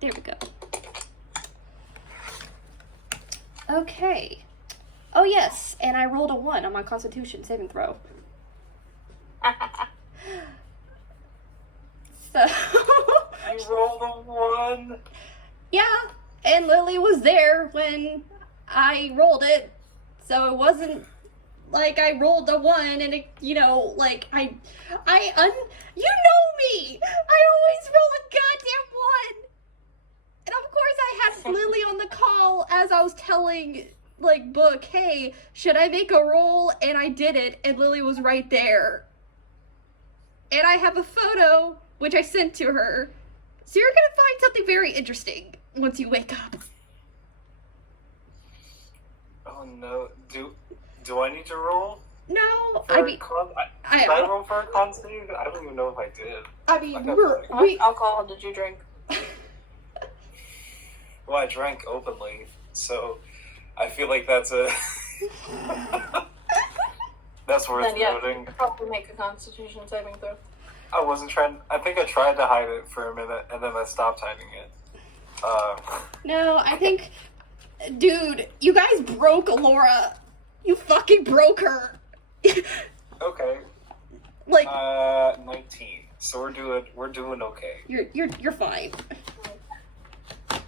There we go. Okay. Oh, yes, and I rolled a 1 on my Constitution saving throw. So... You rolled a 1? Yeah, and Lily was there when I rolled it, so it wasn't like I rolled a 1 and it, you know, like you know me! I always roll a goddamn 1! And of course I had Lily on the call as I was telling, like, Book, hey, should I make a roll? And I did it, and Lily was right there. And I have a photo, which I sent to her. So you're gonna find something very interesting once you wake up. Oh no. Do I need to roll? No, For I mean... Did I roll for a con save? I don't even know if I did. I mean, How much alcohol did you drink? Well, I drank openly, so I feel like that's a... That's worth Then yeah, noting. you could probably make a Constitution saving throw. I wasn't trying... I think I tried to hide it for a minute, and then I stopped hiding it. No, I think... Dude, you guys broke Laura. You fucking broke her. Okay. Like... 19. So we're doing okay. You're fine. At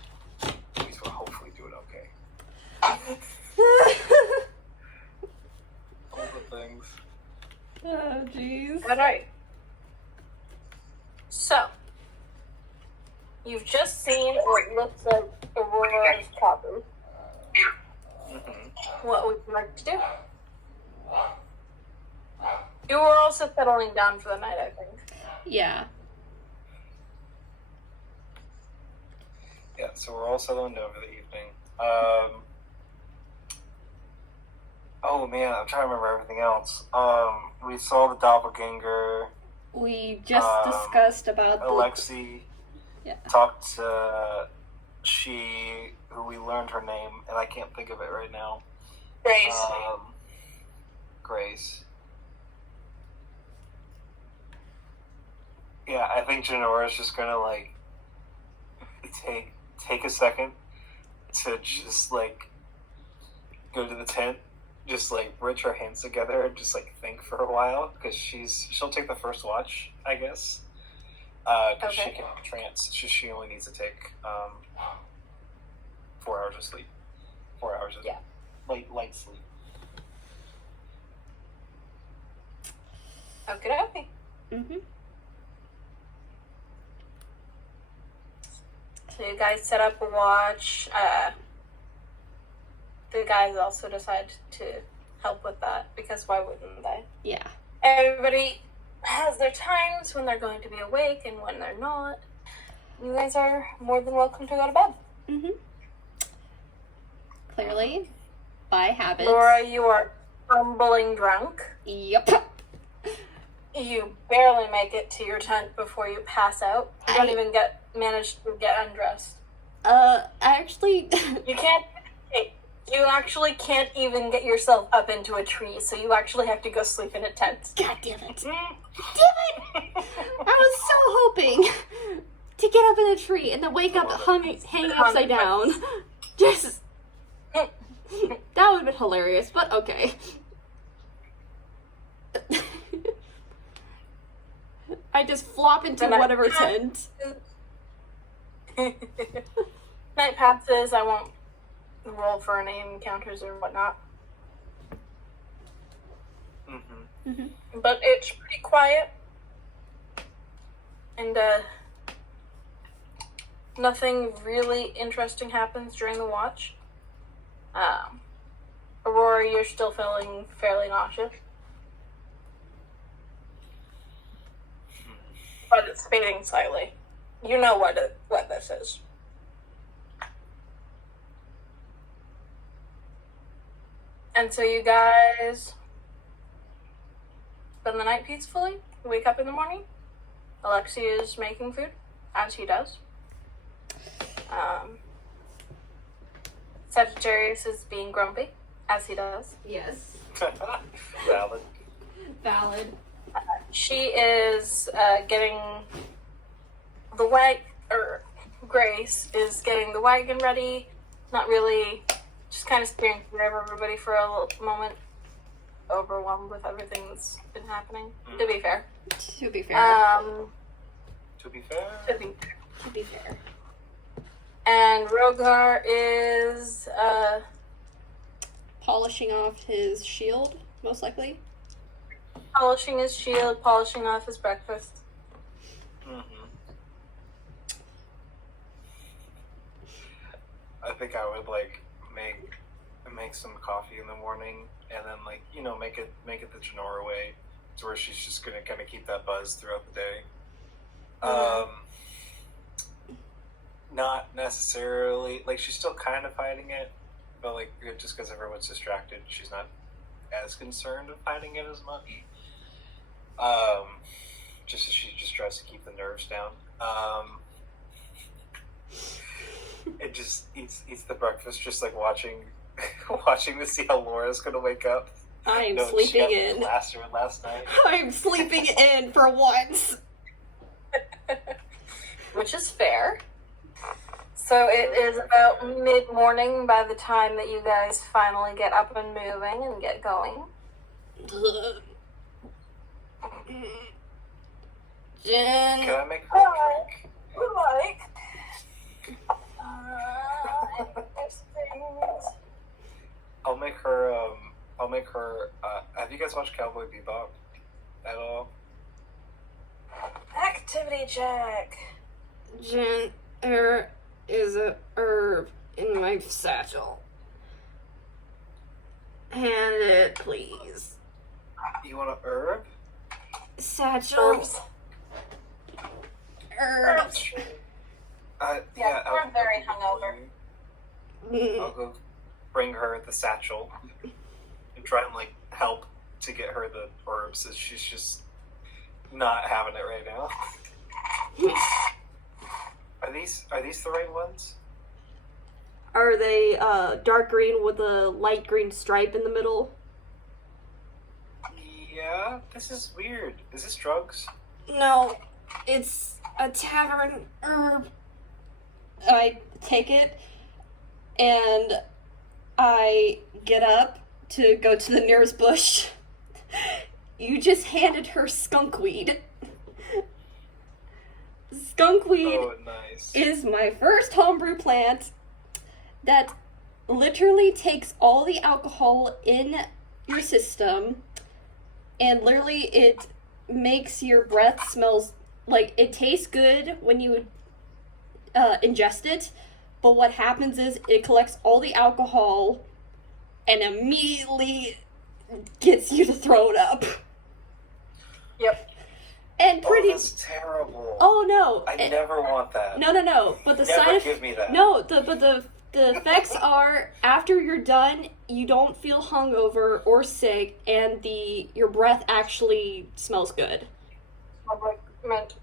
least we're hopefully doing okay. All the things. Oh, jeez. Alright. So, you've just seen what looks like Aurora's cabin. Mm-hmm. What would you like to do? You were also settling down for the night, I think. Yeah. Yeah, so we're all settling down for the evening. Oh man, I'm trying to remember everything else. We saw the doppelganger. We just discussed about the... Alexi Yeah. talked to she, who we learned her name, and I can't think of it right now. Grace. Grace. Yeah, I think Janora's just gonna, like, take a second to just, like, go to the tent, just, like, bridge her hands together and just, like, think for a while, because she'll take the first watch, I guess. Because she can trance. She only needs to take 4 hours of sleep. 4 hours of light sleep. Okay. Mm-hmm. So you guys set up a watch. The guys also decide to help with that, because why wouldn't they? Yeah. Everybody has their times when they're going to be awake and when they're not. You guys are more than welcome to go to bed. Mm-hmm. Clearly, by habit. Laura, you are fumbling drunk. Yep. You barely make it to your tent before you pass out. You don't even manage to get undressed. Actually... You actually can't even get yourself up into a tree, so you actually have to go sleep in a tent. God damn it. Damn it! I was so hoping to get up in a tree and then wake up hanging upside down. Just... That would have been hilarious, but okay. I just flop into whatever tent. Night passes, I won't roll for any encounters or whatnot. Mm-hmm. Mm-hmm. But it's pretty quiet. And, nothing really interesting happens during the watch. Aurora, you're still feeling fairly nauseous. But it's fading slightly. You know what this is. And so you guys spend the night peacefully, wake up in the morning. Alexi is making food, as he does. Sagittarius is being grumpy, as he does. Yes. Valid. She is getting Grace is getting the wagon ready. Not really, just kind of staring through everybody for a little moment, overwhelmed with everything that's been happening. To be fair. To be fair. To be fair. To be fair. And Rogar is Polishing off his shield, most likely. polishing his shield, polishing off his breakfast. I think I would like make some coffee in the morning, and then like make it the Janora way, to where she's just gonna kind of keep that buzz throughout the day. Not necessarily like she's still kind of hiding it, but like just because everyone's distracted, she's not as concerned of hiding it as much. Just as she just tries to keep the nerves down. It just eats the breakfast, just like watching to see how Laura's gonna wake up. I am No, sleeping she had in. last night. I'm sleeping in for once. Which is fair. So it is about mid-morning by the time that you guys finally get up and moving and get going. Jen. Can I make her a drink? Like, there's things. I'll make her. Have you guys watched Cowboy Bebop at all? Activity check. Jen, there is a herb in my satchel. Hand it, please. You want a herb? Satchel. Herbs. Herb. Yeah, we're very hungover. I'll go bring her the satchel and try and like help to get her the herbs, as she's just not having it right now. Are these the right ones? Are they dark green with a light green stripe in the middle? Yeah, this is weird. Is this drugs? No, it's a tavern herb. I take it and I get up to go to the nearest bush. You just handed her skunkweed. Skunkweed Oh, nice. is my first homebrew plant that literally takes all the alcohol in your system, and literally it makes your breath smells like it tastes good when you ingest it, but what happens is it collects all the alcohol and immediately gets you to throw it up. Yep. And pretty that's terrible. oh no, I never want that. no, but the Never side give me that. no, the effects are after you're done, you don't feel hungover or sick, and your breath actually smells good. Mint.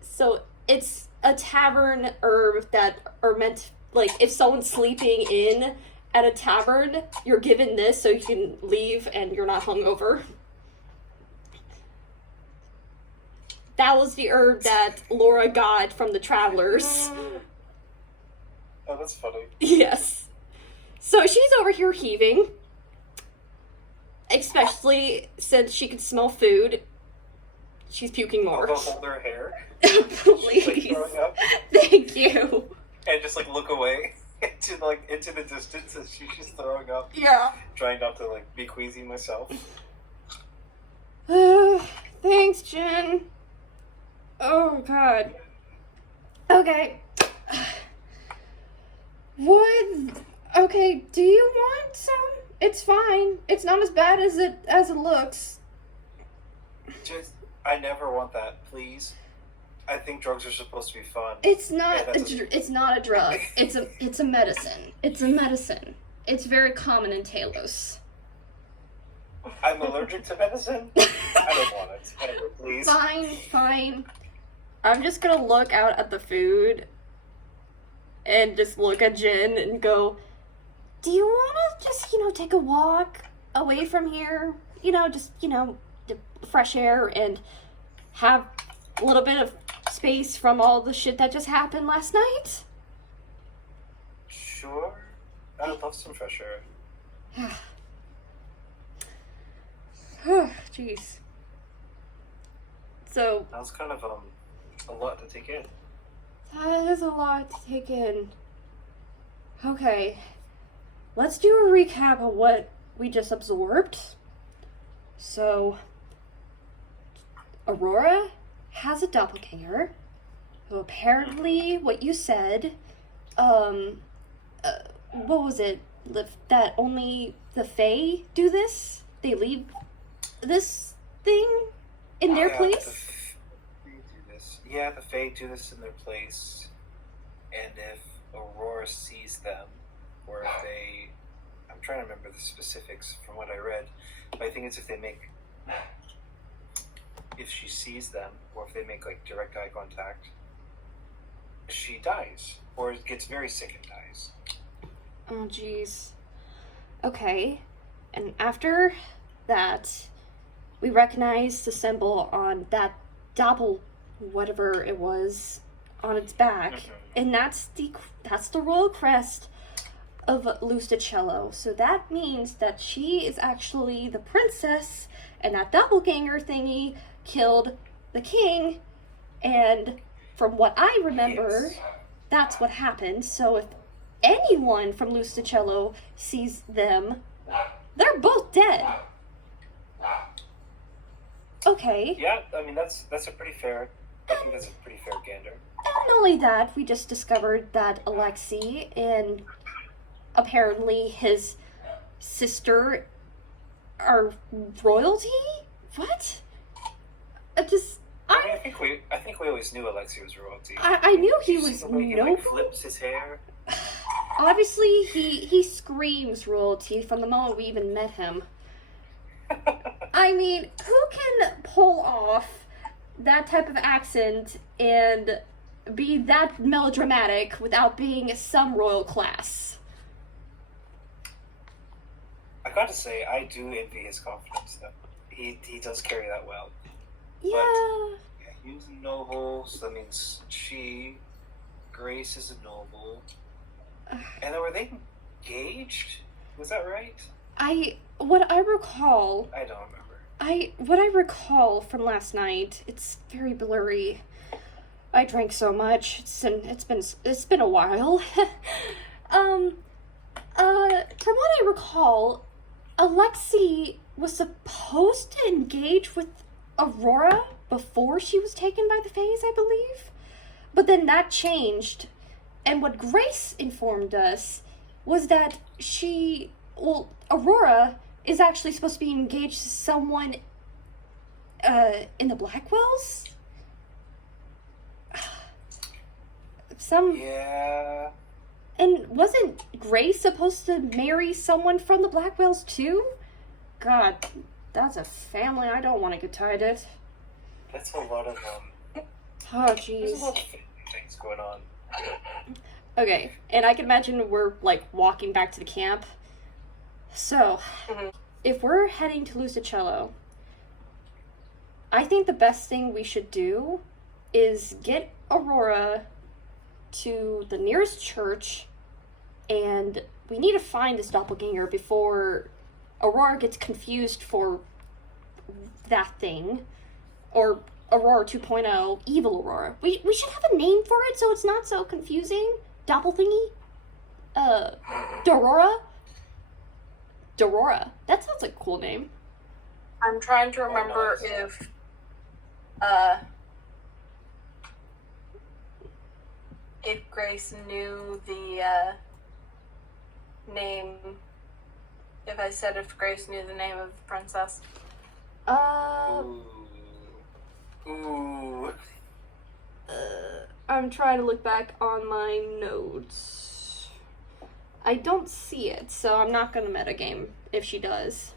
So it's a tavern herb that are meant, like, if someone's sleeping in at a tavern, you're given this so you can leave and you're not hungover. That was the herb that Laura got from the travelers. Oh, that's funny. Yes. So she's over here heaving. Especially since she could smell food. She's puking more. I'll go hold her hair. She's like Please. throwing up, Thank you. and just like look away into the distance as she's throwing up, Yeah. trying not to like be queasy myself. Thanks, Jen. Oh, God. Okay. Okay, do you want some? It's fine. It's not as bad as it looks. Just, I never want that, please. I think drugs are supposed to be fun. It's not. Yeah, that's It's not a drug. It's a medicine. It's a medicine. It's very common in Talos. I'm allergic to medicine. I don't want it. Whatever, please. Fine. I'm just gonna look out at the food and just look at Jen and go, do you want to just, take a walk away from here? Just, the fresh air and have a little bit of space from all the shit that just happened last night? Sure. I'd love some fresh air. Jeez. So, That was kind of a lot to take in. that is a lot to take in. Okay. Let's do a recap of what we just absorbed. So, Aurora has a doppelganger, who apparently, what you said, what was it? That only the Fae do this? They leave this thing in their place? The Fae do this. Yeah, the Fae do this in their place. And if Aurora sees them, or if they... I'm trying to remember the specifics from what I read, but I think it's if she sees them, or if they make like direct eye contact, she dies, or gets very sick and dies. Oh, jeez. Okay. And after that, we recognize the symbol on that whatever it was, on its back. Mhm. And that's the royal crest of Lusticello. So that means that she is actually the princess, and that doppelganger thingy killed the king. And from what I remember, Yes. that's what happened. So if anyone from Lusticello sees them, they're both dead. Okay. Yeah, I mean that's a pretty fair. I think that's a pretty fair gander. And not only that, we just discovered that Alexei and apparently his sister are royalty? What? I mean, I think we always knew Alexei was royalty. I knew he You see was the way he noble. like flips his hair. Obviously, he screams royalty from the moment we even met him. I mean, who can pull off that type of accent and be that melodramatic without being some royal class? I gotta say, I do envy his confidence though. He does carry that well. Yeah. Yeah, he was a noble, so that means Grace is a noble. And then were they engaged? Was that right? What I recall, I don't remember. what I recall from last night, it's very blurry. I drank so much. It's been a while. From what I recall, Alexei was supposed to engage with Aurora before she was taken by the Fays, I believe. But then that changed. And what Grace informed us was that Aurora is actually supposed to be engaged to someone in the Blackwells? Yeah. And wasn't Grace supposed to marry someone from the Blackwells too? God, that's a family I don't want to get tied in. That's a lot of Oh, there's jeez. a lot of things going on. Okay, and I can imagine we're, like, walking back to the camp. So, Mhm. if we're heading to Lusticello, I think the best thing we should do is get Aurora to the nearest church, and we need to find this doppelganger before Aurora gets confused for that thing, or Aurora 2.0, evil Aurora. We should have a name for it so it's not so confusing. Doppelthingy? Dorora? Dorora. That sounds like a cool name. I'm trying to remember nice. If Grace knew the name. If I said if Grace knew the name of the princess. Ooh. I'm trying to look back on my notes. I don't see it, so I'm not gonna metagame if she does.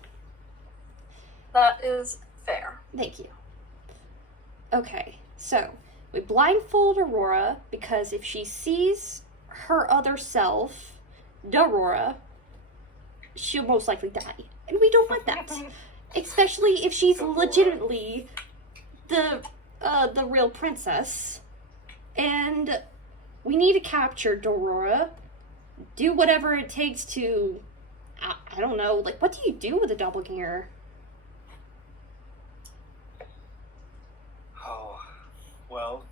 That is fair. Thank you. Okay, so we blindfold Aurora because if she sees her other self, Dorora, she'll most likely die. And we don't want that. Especially if she's legitimately the real princess. And we need to capture Dorora. Do whatever it takes to... I don't know, like, what do you do with a doppelganger? Oh, well,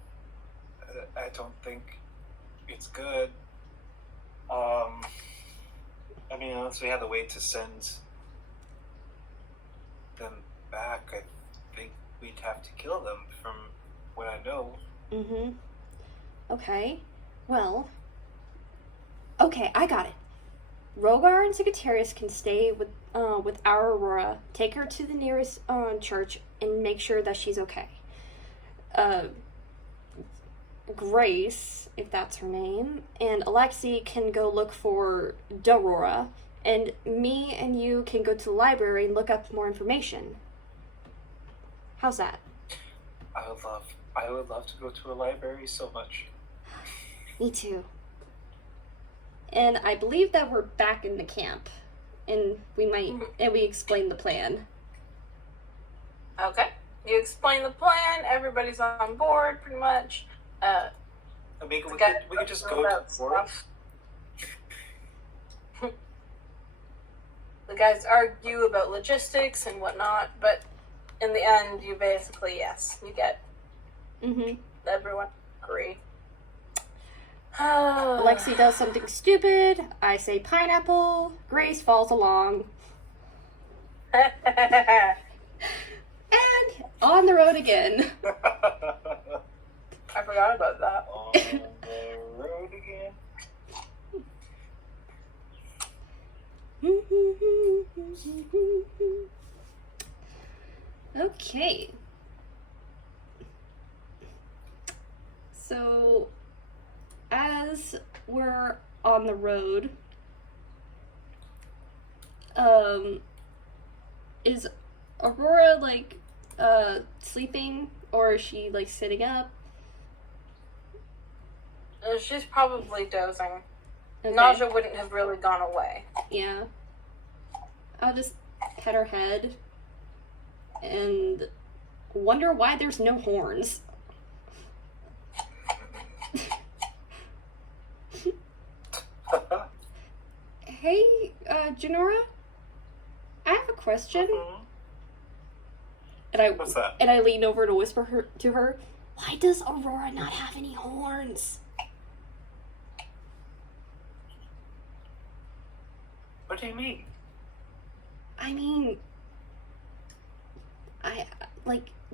I don't think it's good. I mean, unless we have a way to send them back, I think we'd have to kill them from what I know. Mm-hmm. Okay. Well... Okay, I got it. Rogar and Sagittarius can stay with our Aurora, take her to the nearest church, and make sure that she's okay. Grace, if that's her name, and Alexi can go look for Dorora, and me and you can go to the library and look up more information. How's that? I would love to go to a library so much. Me too. And I believe that we're back in the camp, and we explain the plan. Okay. You explain the plan. Everybody's on board, pretty much. I mean, we could just go to the forest. The guys argue about logistics and whatnot, but in the end, you basically, yes, you get everyone agree. Alexi does something stupid. I say pineapple. Grace falls along. And on the road again. I forgot about that. On the road again. Okay. So, as we're on the road, is Aurora, like, sleeping, or is she, like, sitting up? She's probably dozing. Okay. Nausea wouldn't have really gone away. Yeah. I'll just pet her head and wonder why there's no horns. Hey, Janora? I have a question. What's that? And I lean over to whisper to her, why does Aurora not have any horns? What do you mean? I mean,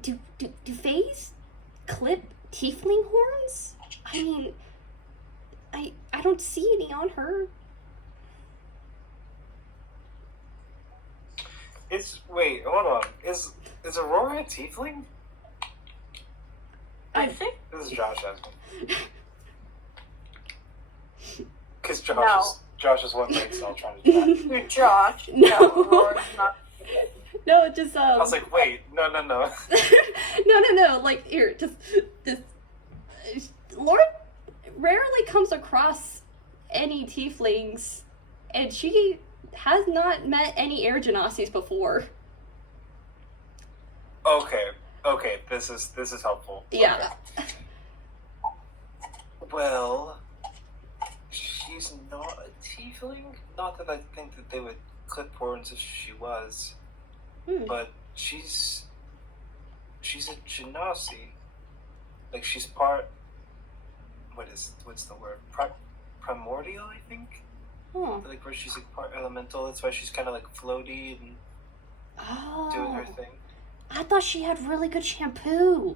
do fays clip tiefling horns? I mean, I don't see any on her. Wait, hold on. Is Aurora a tiefling? I think. This is Josh asking. Because Josh is one brain cell trying to do that. You're Josh. No. Aurora's not. No, just I was like, wait, no. no, like, here, just Lauren rarely comes across any tieflings, and she has not met any air genasies before. Okay, this is helpful. Yeah. Okay. Well, she's not a tiefling. Not that I think that they would clip horns if she was. But she's a genasi. Like, she's part... What's the word? Primordial, I think? Like, where she's like part elemental. That's why she's kind of like floaty and doing her thing. I thought she had really good shampoo.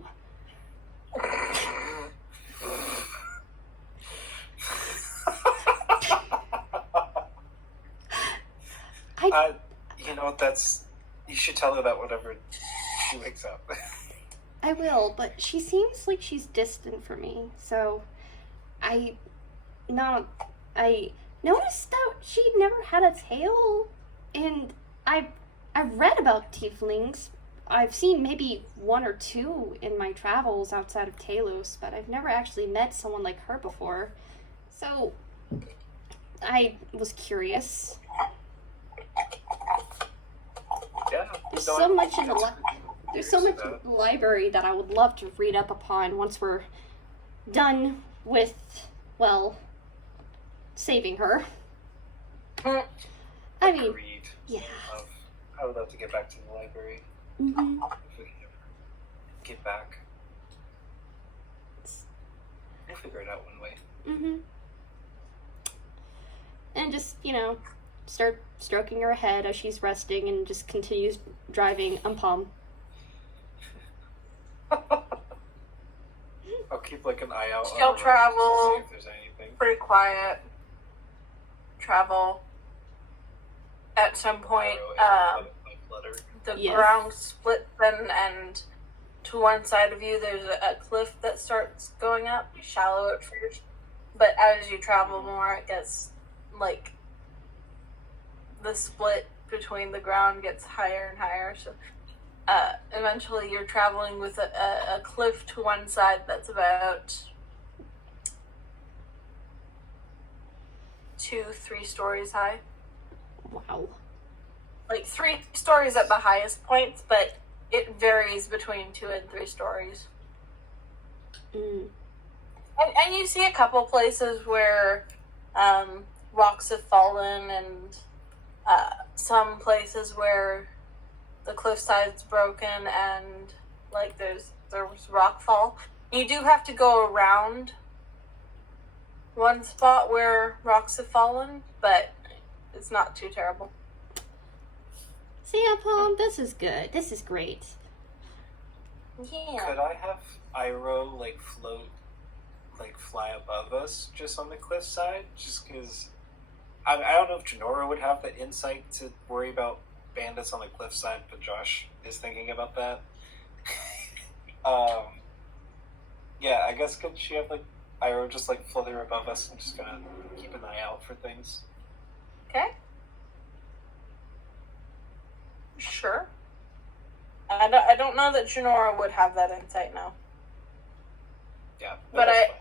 You should tell her that whenever she wakes up. I will, but she seems like she's distant from me, so I noticed that she never had a tail, and I've read about tieflings. I've seen maybe one or two in my travels outside of Talos, but I've never actually met someone like her before. So I was curious. Yeah. There's so much in the library that I would love to read up upon once we're done with, well, saving her. Mm. I mean, Agreed. yeah. I would love to get back to the library. Mm-hmm. If we can ever get back. We'll figure it out one way. Mm-hmm. And just, start stroking her head as she's resting and just continues driving Palm. I'll keep like an eye out on She'll the road travel. to see if there's anything. Pretty quiet. Travel. At some point, the Yes. ground splits and to one side of you there's a cliff that starts going up, shallow at first, but as you travel more it gets like the split between the ground gets higher and higher, so eventually you're traveling with a cliff to one side that's about 2-3 stories high. Wow. Like 3 stories at the highest points, but it varies between 2 and 3 stories. Mm. And you see a couple places where rocks have fallen, and some places where the cliffside's broken and like there was rock fall. You do have to go around one spot where rocks have fallen, but it's not too terrible. See, Palm, this is good. This is great. Yeah. Could I have Iroh fly above us just on the cliffside? Just because I don't know if Janora would have the insight to worry about bandits on the cliffside, but Josh is thinking about that. Yeah, I guess could she have Iroh just flutter above us and just kind of keep an eye out for things? Okay. Sure. I don't know that Janora would have that insight now. Yeah, But that's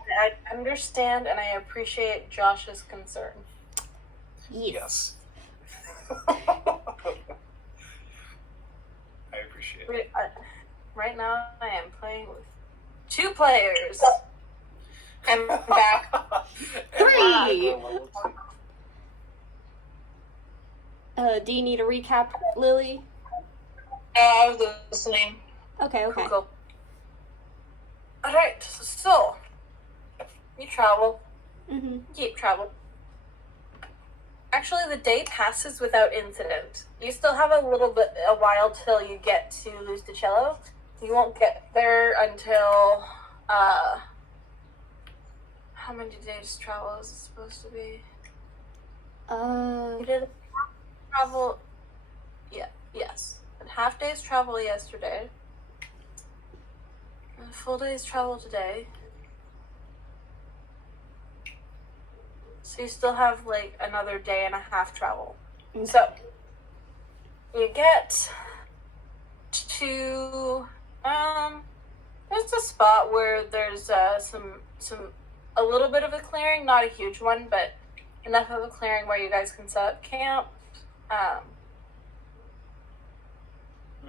I understand and I appreciate Josh's concern. Yes. I appreciate it. Right now I am playing with 2 players. And back. Three. Do you need a recap, Lily? I was listening. Okay. Cool. Alright, so you travel. Mm-hmm. Keep travel. Actually, the day passes without incident. You still have a while till you get to Luz de Cello. You won't get there until, how many days travel is it supposed to be? You did travel, yes. And half day's travel yesterday. And a full day's travel today. So you still have another day and a half travel. Okay. So you get to there's a spot where there's a little bit of a clearing, not a huge one, but enough of a clearing where you guys can set up camp.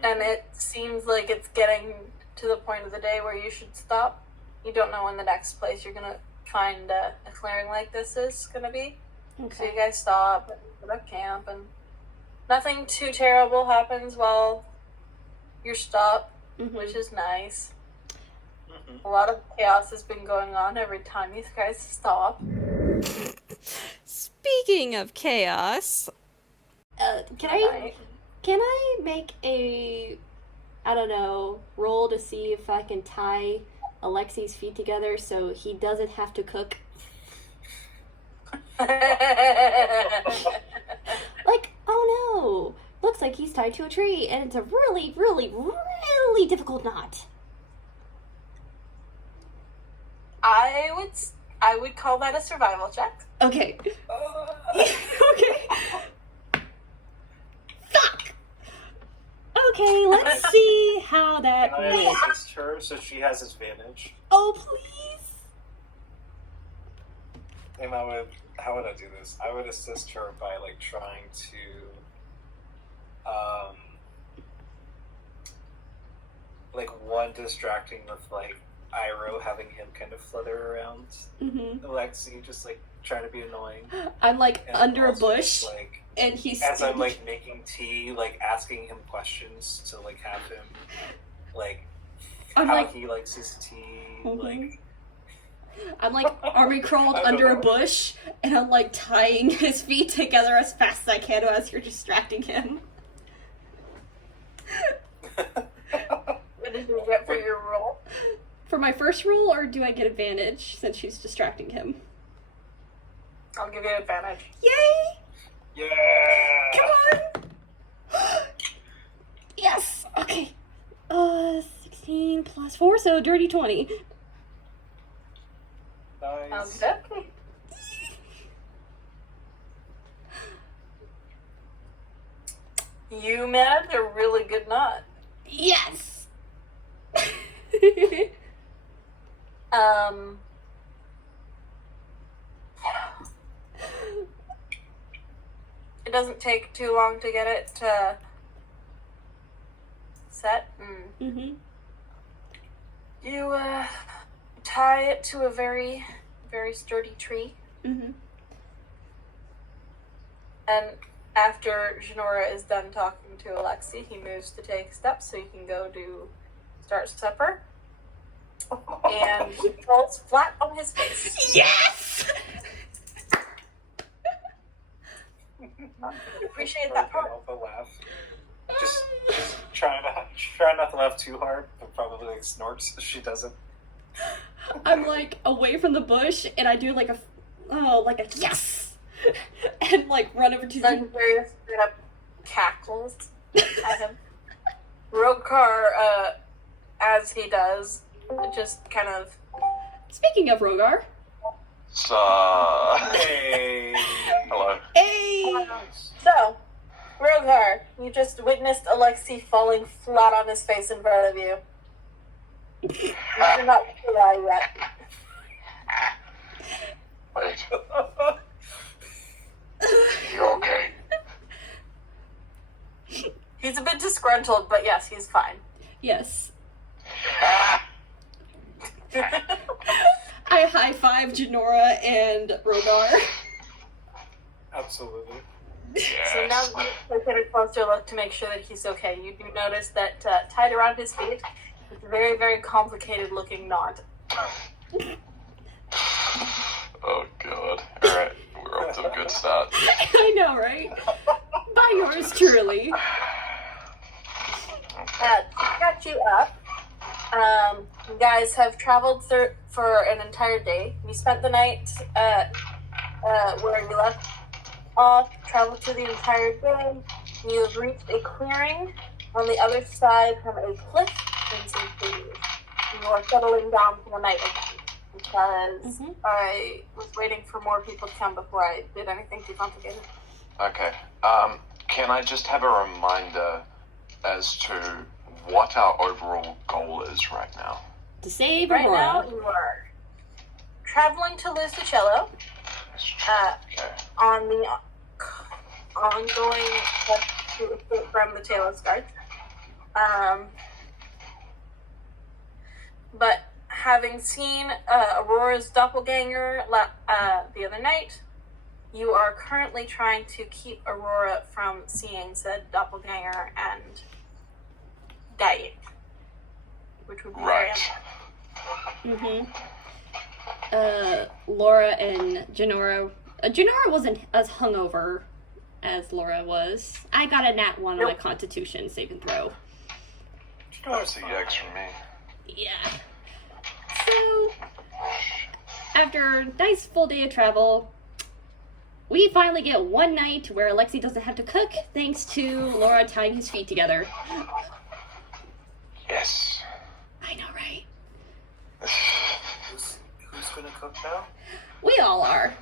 And it seems like it's getting to the point of the day where you should stop. You don't know when the next place you're gonna find a clearing like this is gonna be. So you guys stop and set up camp, and nothing too terrible happens while you're stopped, Mm-hmm. which is nice. Mhm. A lot of chaos has been going on every time you guys stop. Speaking of chaos, Can I make a, I don't know, roll to see if I can tie Alexi's feet together so he doesn't have to cook? Oh no! Looks like he's tied to a tree, and it's a really, really, really difficult knot. I would call that a survival check. Okay. Okay. Fuck! Okay, let's see how that Can I went. assist her so she has advantage? Oh, please! And how would I do this? I would assist her by trying to one distracting with Iroh, having him kind of flutter around Mm-hmm. Alexi, just like trying to be annoying. I'm like And under a also bush, just, like, and he's as I'm like making tea, like asking him questions to like have him like I'm how like- he likes his tea, Mhm. like I'm like army crawled I don't under a know. bush, and I'm like tying his feet together as fast as I can as you're distracting him. What did you get for your roll? For my first roll, or do I get advantage since she's distracting him? I'll give you advantage. Yay! yeah. Come on! Yes! Okay. 16 plus 4, so dirty 20. Nice. Okay. You managed a really good knot. Yes! Um. It doesn't take too long to get it set. Mm-hmm. You tie it to a very, very sturdy tree, Mm-hmm. and after Genora is done talking to Alexi, he moves to take steps so you can go start supper, and he falls flat on his face. Yes! Appreciate that part. Help a laugh. Just try not to laugh too hard, but probably like snorts if she doesn't. I'm like away from the bush, and I do like a yes! And like run over to Then Darius straight up cackles at him. Rokar, as he does, just kind of Speaking of Rogar. So, Hey. hello. Hey! So, Rogar, you just witnessed Alexi falling flat on his face in front of you. You're not sure why yet. Wait, you okay? He's a bit disgruntled, but yes, he's fine. Yes. I high five Genora and Rogar. Absolutely. So now Yes. you take a closer look to make sure that he's okay. You do notice that tied around his feet is a very, very complicated looking knot. Oh god. Alright, we're off to a good start. I know, right? By yours truly. To catch you up, you guys have traveled for an entire day. You spent the night where you left off, traveled through the entire day. You have reached a clearing on the other side from a cliff and some trees. You are settling down for the night again because Mhm. I was waiting for more people to come before I did anything too complicated. Okay. Can I just have a reminder as to what our overall goal is right now? To save Right now, Aurora. you are traveling to Lucicello. Okay. On the ongoing quest to escape from the Talos Guard. But having seen Aurora's doppelganger the other night, you are currently trying to keep Aurora from seeing said doppelganger and dying, which would be very Right. Mm-hmm. Laura and Genora. Genora wasn't as hungover as Laura was. I got a nat 1 on my Nope. Constitution saving throw. That's a yes from me. Yeah. So, after a nice full day of travel, we finally get one night where Alexi doesn't have to cook thanks to Laura tying his feet together. Yes. I know, right? Who's gonna cook now? We all are.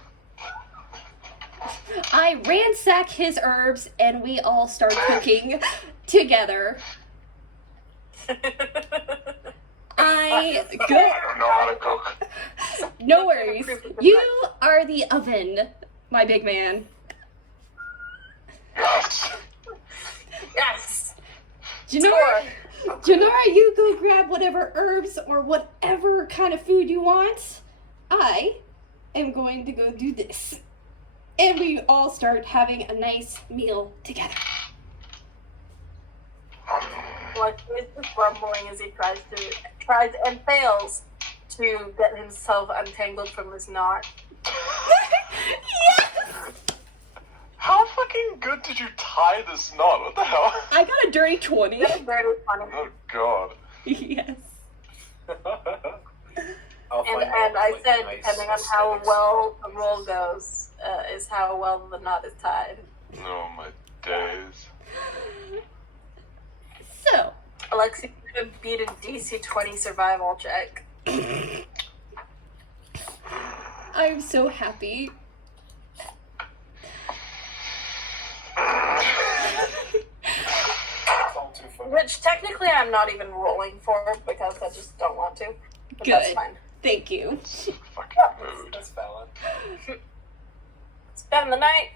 I ransack his herbs and we all start cooking together. I go. I don't know how to cook. No worries. You are the oven, my big man. Yes. Yes! Genora, Janara, you go grab whatever herbs or whatever kind of food you want. I am going to go do this. And we all start having a nice meal together. Like he's just grumbling as he tries and fails to get himself untangled from this knot. Yes! How fucking good did you tie this knot? What the hell? I got a dirty 20. It's very funny. Oh god. Yes. And I said, depending on how well the roll goes, is how well the knot is tied. Oh my days. So, Alexi could have beat a DC 20 survival check. I'm so happy. Which technically I'm not even rolling for because I just don't want to. But that's Good. fine. Thank you. Fucking mood. That's valid. Spend the night.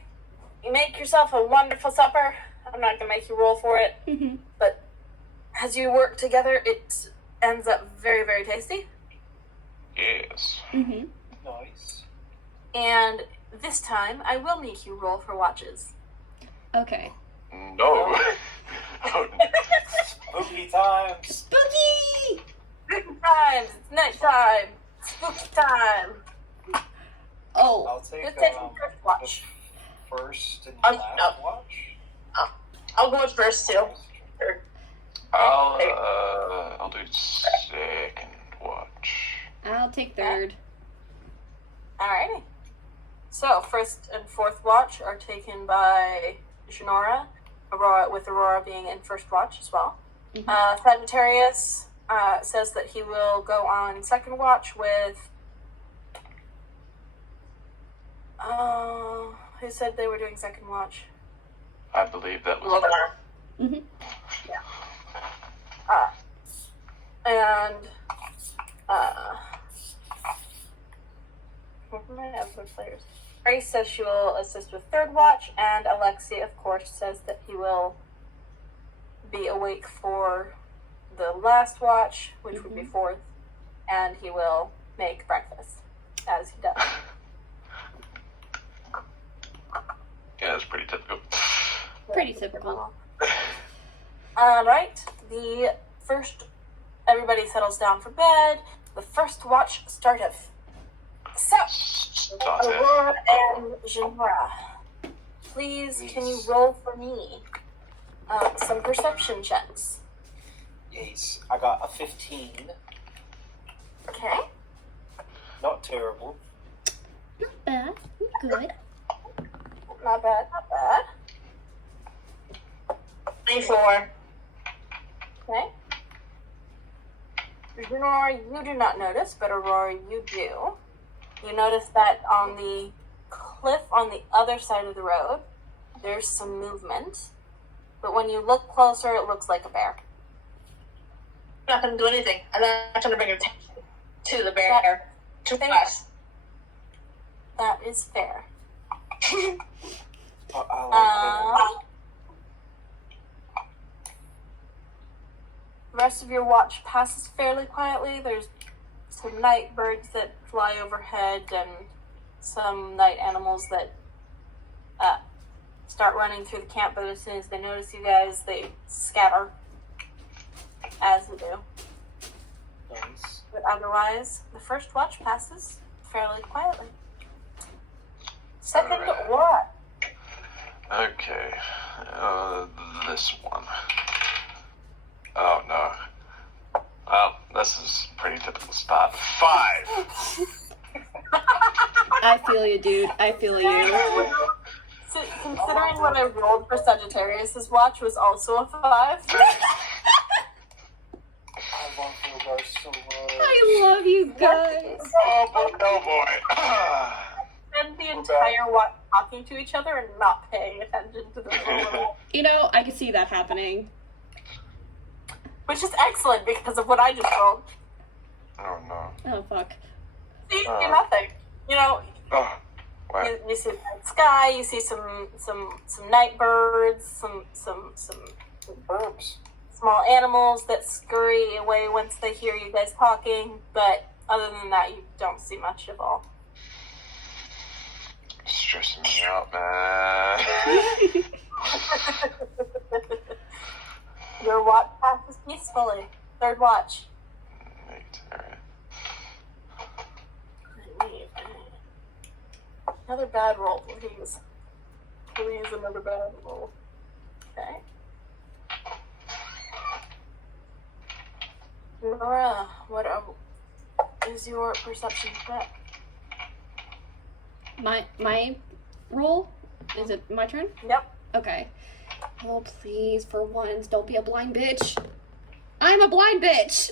You make yourself a wonderful supper. I'm not gonna make you roll for it, Mhm. but as you work together, it ends up very, very tasty. Yes. Mhm. Nice. And this time, I will make you roll for watches. Okay. No. Oh, Spooky times. Spooky! Spooky time! It's night time! Spooky time! Oh, I'll take Let's take the the first watch. first and Um, last no. watch. I'll go with first too. I'll do second watch. I'll take third. Alrighty. So, first and fourth watch are taken by Janora, with Aurora being in first watch as well. Mhm. Sagittarius says that he will go on second watch with. Who said they were doing second watch? I believe that was. Mhm. And what are my other players? Grace says she will assist with third watch, and Alexi, of course, says that he will be awake for the last watch, which would be fourth, and he will make breakfast, as he does. Yeah, that's pretty typical. Pretty typical. Alright, the first, everybody settles down for bed. The first watch starteth. So, Start it. Aurora and Janora, please, can you roll for me some perception checks? Yes, I got a 15. Okay. Not terrible. Not bad. Good. Not bad, not bad. 24. Okay. Janora, you do not notice, but Aurora, you do. You notice that on the cliff on the other side of the road, there's some movement. But when you look closer, it looks like a bear. I'm not going to do anything. I'm not trying to bring attention to the bear. To us. That is fair. I like The rest of your watch passes fairly quietly. There's some night birds that fly overhead and some night animals that start running through the camp, but as soon as they notice you guys, they scatter, as they do. nice. But otherwise, the first watch passes fairly quietly. Second Alright. watch. Okay. This one. Oh no. Well, this is a pretty typical start. 5. I feel you, dude. I feel you. So, considering what I rolled for Sagittarius's watch was also a 5. I love Rogar so much. I love you guys. Oh boy, oh boy. Spend the entire watch talking to each other and not paying attention to the roll, You know, I could see that happening. which is excellent because of what I just rolled. Oh no. Oh, fuck. See, you do nothing. You know, Oh, what? you see the night sky, you see some night birds, some Burbs. small animals that scurry away once they hear you guys talking, but other than that, you don't see much of all. Stressing me out, man. Your watch passes peacefully. Third watch. Neat. Alright. Another bad roll, please. Please, another bad roll. Okay. Nora, what is your perception check? My roll? Is it my turn? Yep. Okay. Oh, please, for once, don't be a blind bitch. I'm a blind bitch!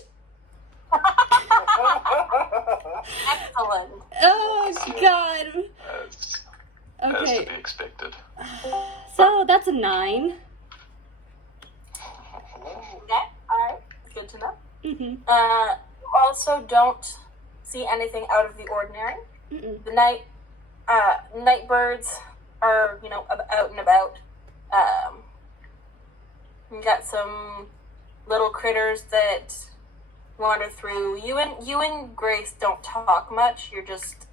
Excellent. Oh, God. As to Okay, be expected. so that's a 9. Okay, alright. Good to know. Mm-hmm. Also don't see anything out of the ordinary. Mm-mm. The night birds are, out and about. You got some little critters that wander through. You and Grace don't talk much. You're just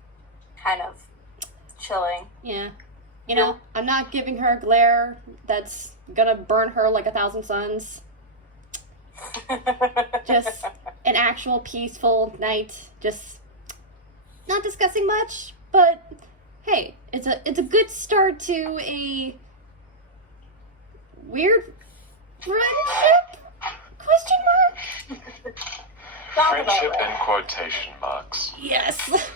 kind of chilling. Yeah. You know, I'm not giving her a glare that's gonna burn her like 1,000 suns. Just an actual peaceful night. Just not discussing much, but hey, it's a good start to a weird friendship? Question mark? Sounds about Friendship right. in quotation marks. Yes.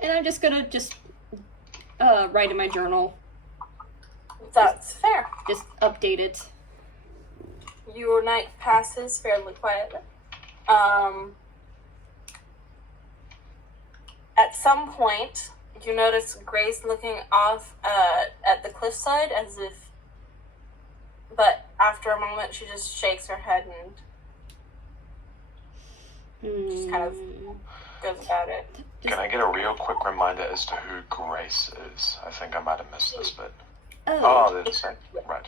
And I'm just gonna write in my journal. That's fair. Just update it. Your night passes fairly quietly. At some point, you notice Grace looking off at the cliffside as if, but after a moment, she just shakes her head and just kind of goes about it. Can I get a real quick reminder as to who Grace is? I think I might have missed this bit. Oh, they're the same. Right.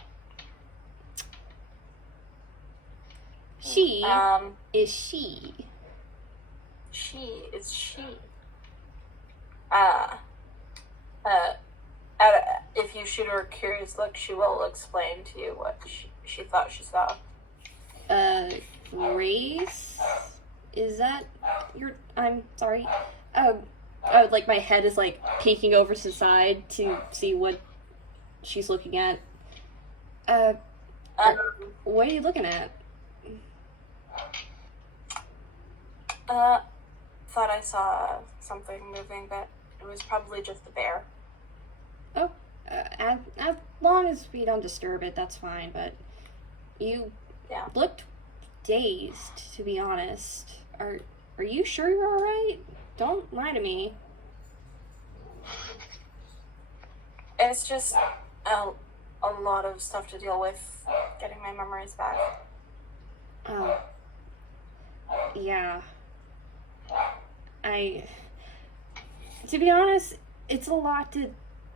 She Um, is she. she is she. If you shoot her a curious look, she will explain to you what she thought she saw. Grace? Is that your... I'm sorry. Like, my head is, like, peeking over to the side to see what she's looking at. What are you looking at? Thought I saw something moving, but it was probably just the bear. Oh, as long as we don't disturb it, that's fine, but you Yeah. looked dazed, to be honest. Are you sure you're alright? Don't lie to me. It's just a lot of stuff to deal with, getting my memories back. Oh. Yeah. To be honest, it's a lot to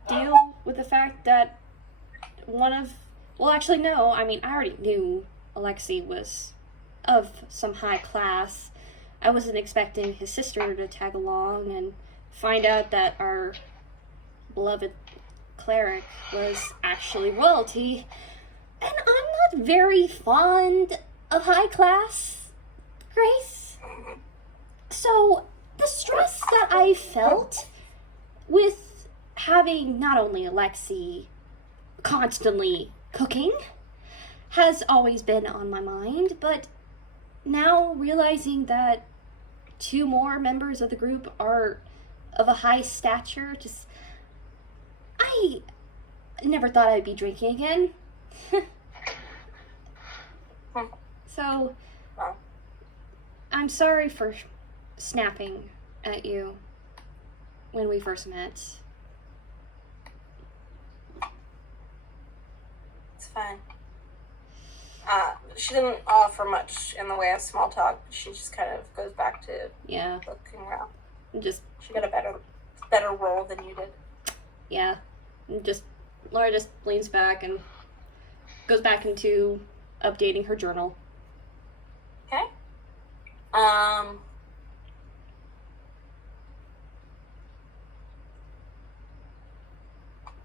deal with the fact that actually, no, I mean, I already knew Alexei was of some high class. I wasn't expecting his sister to tag along and find out that our beloved cleric was actually royalty. And I'm not very fond of high class, Grace. So, the stress that I felt with having not only Alexei constantly cooking has always been on my mind, but now realizing that 2 more members of the group are of a high stature, I never thought I'd be drinking again. So, I'm sorry for snapping at you when we first met. It's fine. She didn't offer much in the way of small talk. She just kind of goes back to Yeah, looking around. just She got a better role than you did. yeah. Laura just leans back and goes back into updating her journal. Okay.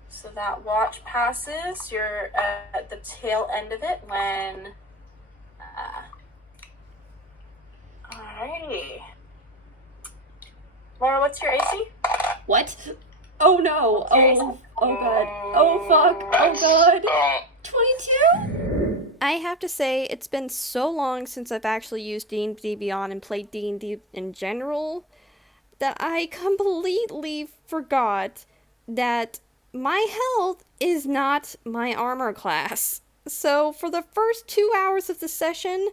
So that watch passes. You're at the tail end of it when. Alrighty. Laura, what's your AC? What? Oh no! Oh god! Oh fuck! Oh god! 22? I have to say, it's been so long since I've actually used D&D Beyond and played D&D in general that I completely forgot that my health is not my armor class. So for the first 2 hours of the session,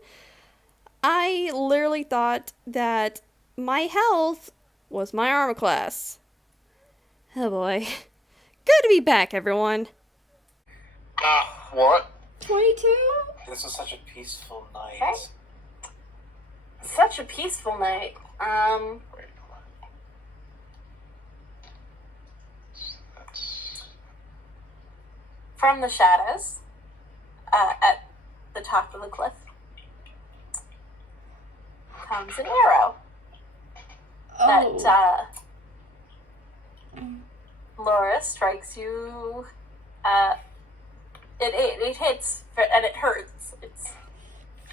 I literally thought that my health was my armor class. Oh boy. Good to be back, everyone. What? 22? This was such a peaceful night. Okay. Such a peaceful night. Wait. That's... From the shadows, at the top of the cliff, comes an arrow Oh. that Laura strikes you. It hits and it hurts. It's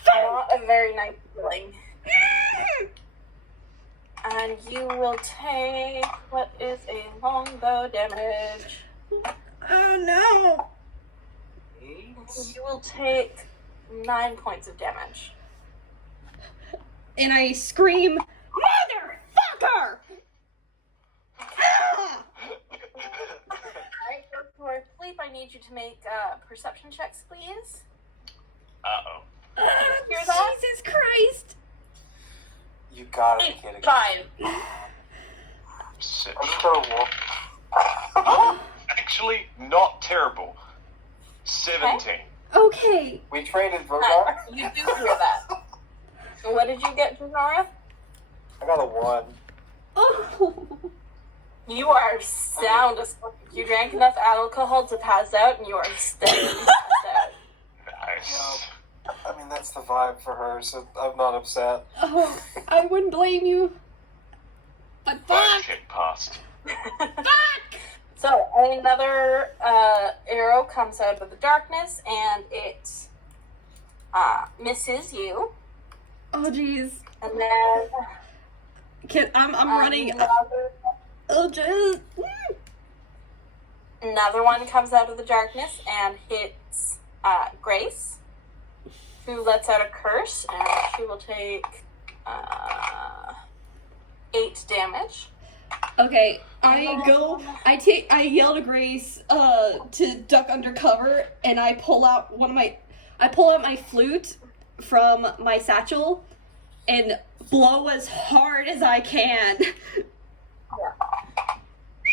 not a very nice feeling. And you will take what is a longbow damage. Oh no! You will take 9 points of damage. And I scream, Motherfucker! Ah! Alright, for sleep, I need you to make perception checks, please. Uh-oh. Hear that? Jesus Christ! You gotta be kidding me. 5. Six. I'm just gonna walk. Actually, not terrible. 17. Okay. We traded Rogar. You do hear that. So what did you get, Janara? I got a 1. Oh. You are sound asleep. You drank enough alcohol to pass out, and you are steady to pass Nice. I mean, that's the vibe for her, so I'm not upset. Oh, I wouldn't blame you. But Vibe fuck! kick passed. out. Fuck! So another arrow comes out of the darkness, and it misses you. Oh jeez. And then I'm running. Another, Oh just. another one comes out of the darkness and hits Grace, who lets out a curse, and she will take 8 damage. Okay, I yell to Grace, to duck under cover, and I pull out my flute from my satchel, and blow as hard as I can.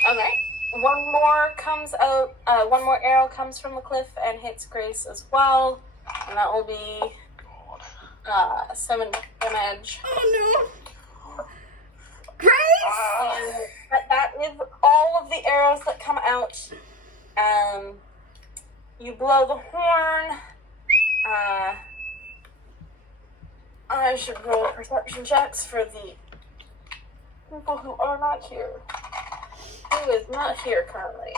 Okay. One more comes out. One more arrow comes from the cliff and hits Grace as well, and that will be God. 7 damage. Oh no! Grace! And that is all of the arrows that come out. You blow the horn. I should roll perception checks for the people who are not here. Who is not here currently?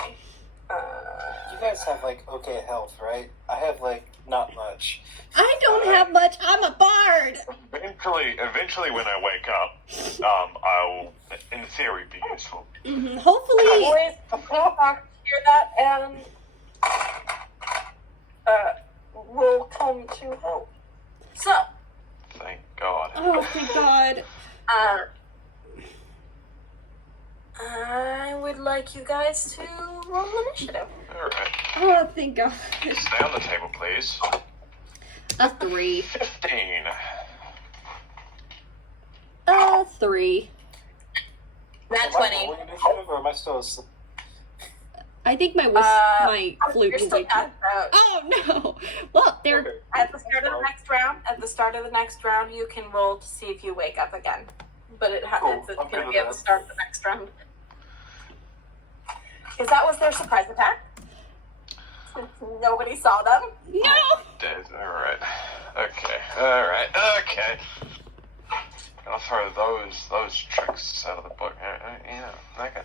You guys have, okay health, right? I have, not much. I don't have much. I'm a bard. Eventually, when I wake up, I'll, in theory, be useful. Hopefully. Boys, I'll hear that and will come to help. So, Thank God. Oh, thank God. I would like you guys to roll initiative. Alright. Oh, thank God. Stay on the table, please. A 3. 15. 3. Nat Am I 20. rolling initiative, or am I still asleep? I think my flute You're will still wake passed up. out. Oh no! Well, they're Okay. At the start of the next round, you can roll to see if you wake up again. But Cool. it's I'm going good to with be at the that. start of the next round. Because that was their surprise attack. Nobody saw them. No! Days. Alright. Okay. Alright. Okay. I'll throw those tricks out of the book. Yeah. Okay.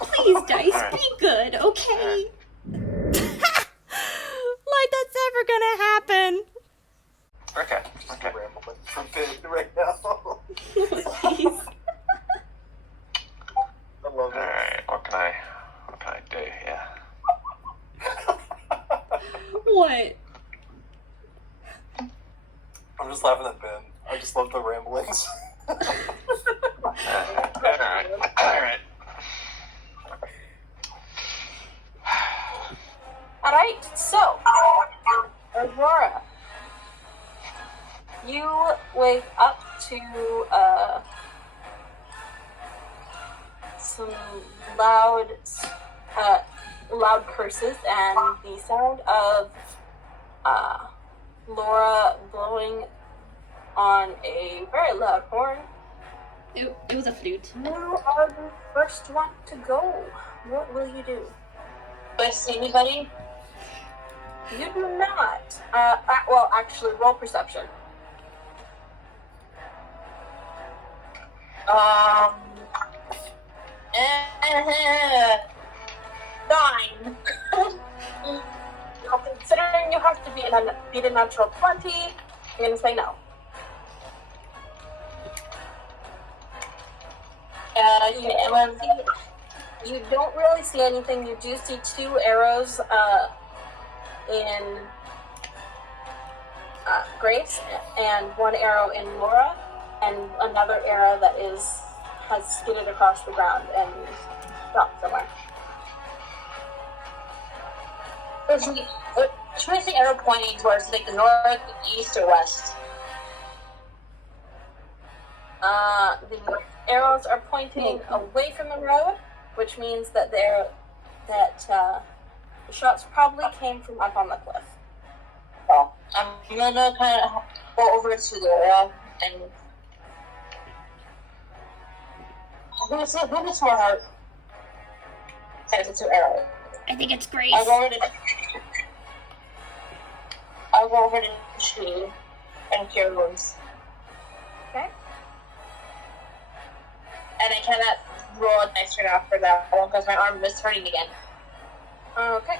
Please, Dice, Alright. be good, okay? Like that's ever gonna happen. Okay. Just rambling for bit right now. Please. I love it. Alright. What can I do? Yeah. What? I'm just laughing at Ben. I just love the ramblings. Alright. Alright, so, Aurora, you wake up to some loud curses and the sound of Laura blowing on a very loud horn. It was a flute. You are the first one to go. What will you do? Do I see anybody? You do not. Well, actually, roll perception. Nine. Now, considering you have to beat a natural 20, I'm gonna say no. You don't really see anything. You do see 2 arrows in Grace, and 1 arrow in Laura, and another arrow that has skidded across the ground and dropped somewhere. Which way is the arrow pointing towards? Like the north, east, or west? The arrows are pointing away from the road, which means that the shots probably came from up on the cliff. Well, I'm gonna kind of go over to Laura and who's more hurt? Sends it to arrow. I think it's Grace. I'll go over to she and cure wounds. Okay. And I cannot roll a dice right now for that one because my arm is hurting again. Okay.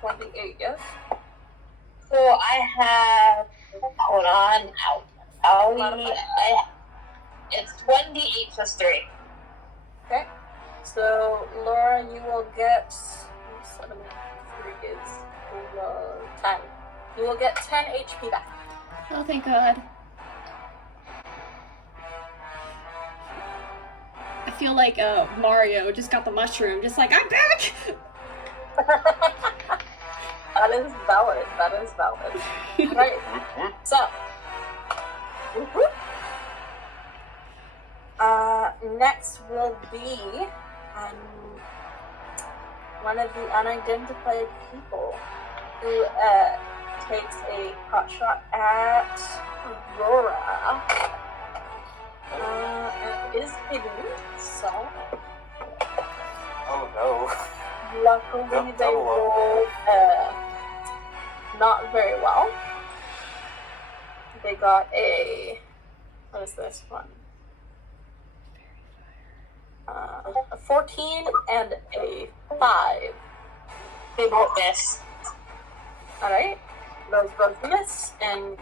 28, yes. So I have. Hold on. It's 1d8 plus 3. Okay. So, Laura, you will get 7, 3 is 10. You will get 10 HP back. Oh, thank God. I feel like Mario just got the mushroom, just like, I'm back! That is valid. Right. So. Next will be one of the unidentified people who takes a pot shot at Aurora. And is hidden, so Oh no. luckily they Double up. rolled not very well. They got a, what is this one? A 14 and a 5. They both miss. Alright, those both miss, and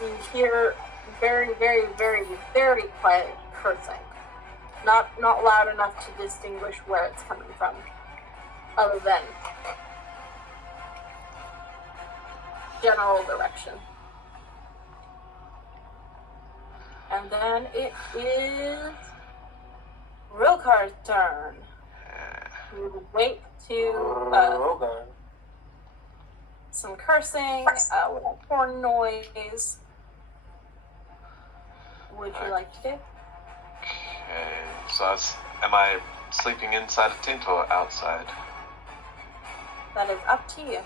you hear very, very, very, very quiet cursing. Not loud enough to distinguish where it's coming from, other than general direction. And then it is Rilkar's turn. You wait to Okay. some cursing, a little horn noise. Would you like to do? Okay. So am I sleeping inside a tent or outside? That is up to you.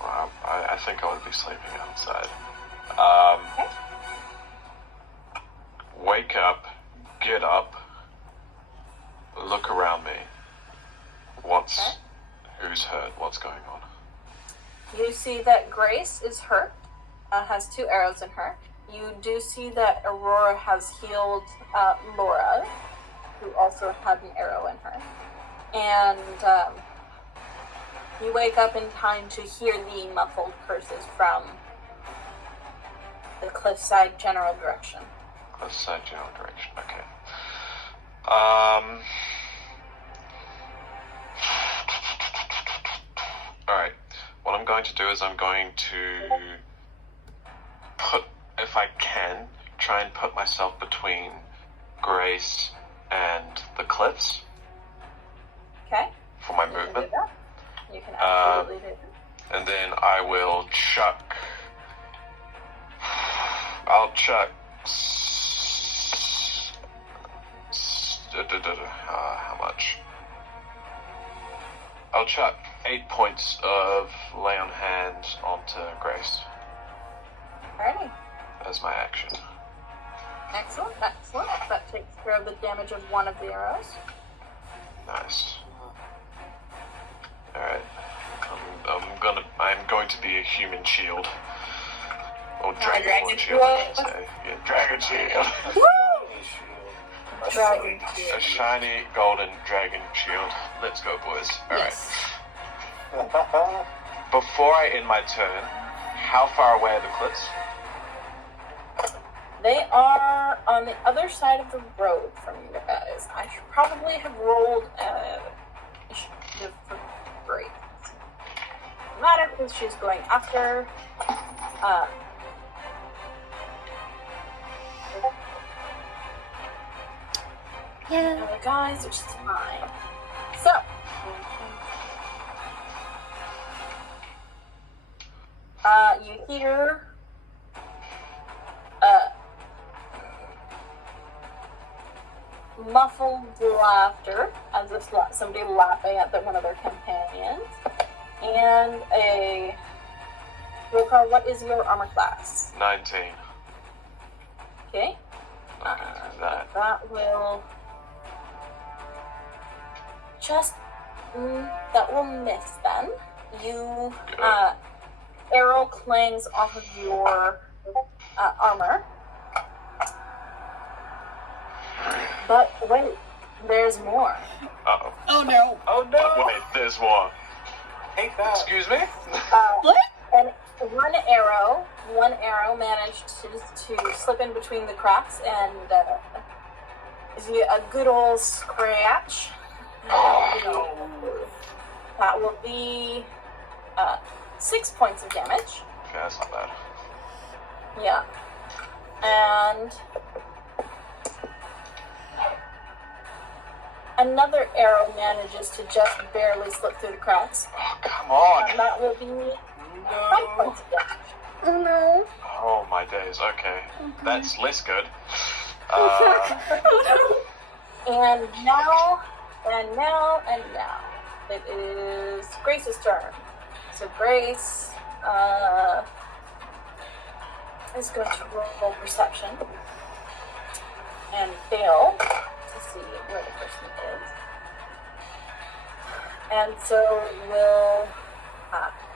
Well, I think I would be sleeping outside. Okay. Wake up, get up, look around me. Who's hurt? What's going on? You see that Grace is hurt, has 2 arrows in her. You do see that Aurora has healed Laura, who also had an arrow in her. And you wake up in time to hear the muffled curses from the cliffside general direction. Cliffside general direction. Okay. Alright. What I'm going to do is I'm going to if I can, try and put myself between Grace and the cliffs. Okay. For my You can movement. do that. You can absolutely do that. And then I will chuck. I'll chuck. How much? I'll chuck 8 points of lay on hands onto Grace Alrighty. as my action. Excellent, excellent. That takes care of the damage of one of the arrows. Nice. Alright. I'm going to be a human shield. Or dragon shield, I should say. Yeah, dragon shield. Dragon A shiny golden dragon shield. Let's go, boys. Alright. Yes. Before I end my turn, how far away are the cliffs? They are on the other side of the road from you guys. I should probably have rolled initiative for Grace. Doesn't matter because she's going after. Yeah. Other guys, which is fine. So. You hear muffled laughter as if somebody laughing at one of their companions, and a Rokar, what is your armor class? 19. Okay, that will just that will miss. Then you arrow clangs off of your armor. But wait, there's more. Uh-oh. Oh no. Oh no! Wait, there's more. Take that! Excuse me? What? And one arrow managed to slip in between the cracks and give you a good old scratch. That will be 6 points of damage. Okay, that's not bad. Yeah. And another arrow manages to just barely slip through the cracks. Oh, come on! And that will be 5 points of damage. Oh no. Oh, my days. Okay. That's less good. And now, it is Grace's turn. So Grace is going to roll perception and fail to see where the person is. And so we'll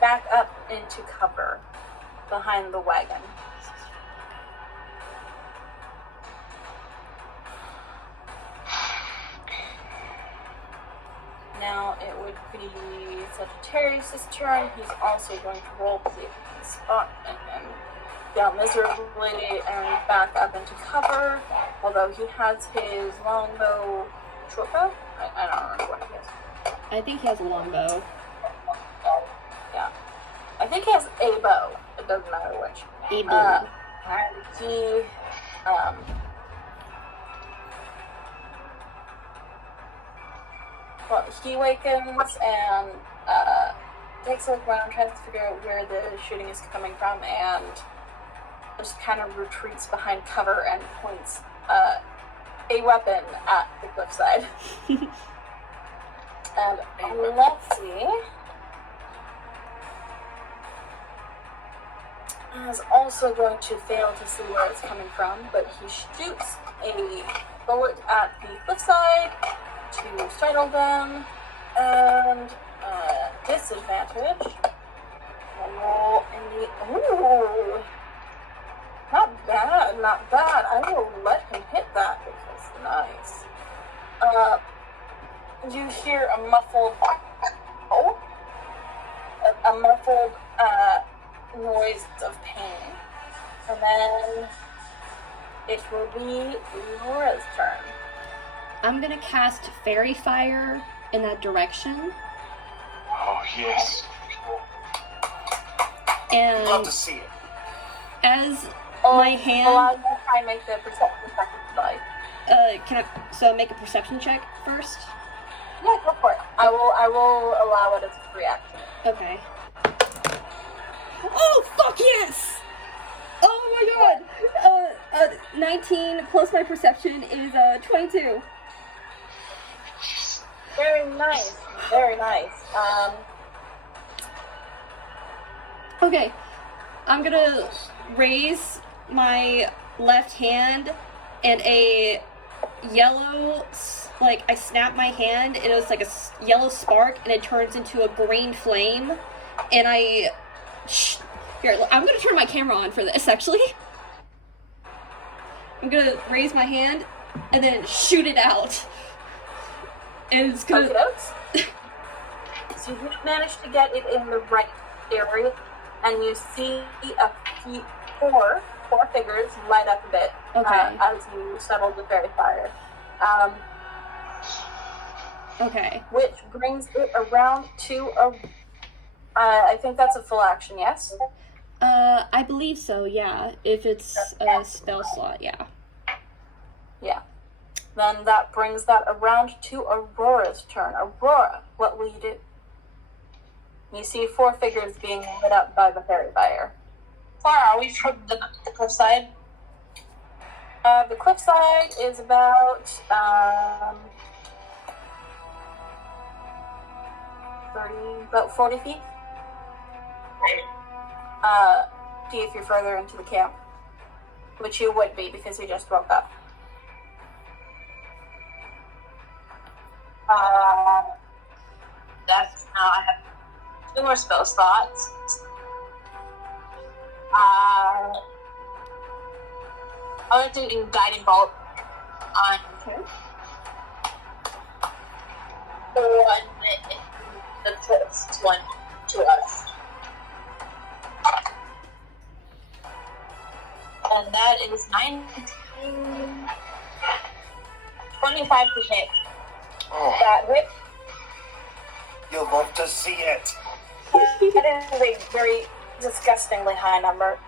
back up into cover behind the wagon. Now it would be Sagittarius' turn. He's also going to roll to see if he can spot and fail miserably and back up into cover. Although he has his longbow, short bow. I don't remember what it is. I think he has a long bow. Yeah, I think he has a bow. It doesn't matter which. A bow. And he well, he wakens and takes a look around, tries to figure out where the shooting is coming from, and just kind of retreats behind cover and points a weapon at the cliffside. And let's see. Is also going to fail to see where it's coming from, but he shoots a bullet at the cliffside to startle them, And disadvantage. Roll in the. Ooh! Not bad, not bad. I will let him hit that because nice. You hear a muffled. Oh! A muffled noise of pain. And then it will be Laura's turn. I'm gonna cast Fairy Fire in that direction. Oh, yes. Love And to see it. as my hand, I'll try and make the perception check if you'd like. can I so make a perception check first? Yeah, go for it. I will allow it as a free action. Okay. Oh fuck yes! Oh my god! 19 plus my perception is 22. Very nice. Very nice. Okay, I'm gonna raise my left hand and a yellow, like, I snap my hand and it was like a yellow spark and it turns into a green flame. And here, I'm gonna turn my camera on for this actually. I'm gonna raise my hand and then shoot it out. And it's gonna. So you managed to get it in the right area, and you see four figures light up a bit as you settle the fairy fire. Okay. Which brings it around to a. I think that's a full action, yes? I believe so, yeah. If it's a spell slot, yeah. Yeah. Then that brings that around to Aurora's turn. Aurora, what will you do? You see 4 figures being lit up by the fairy fire. Far are we from the cliffside? The cliffside is about 40 feet. See if you're further into the camp, which you would be because you just woke up. That's now I have 2 more spell slots. I'm gonna do Guiding Bolt on the one in the closest one to us. And that is 25 to hit. Oh, That hit. You'll love to see it. That is a very disgustingly high number.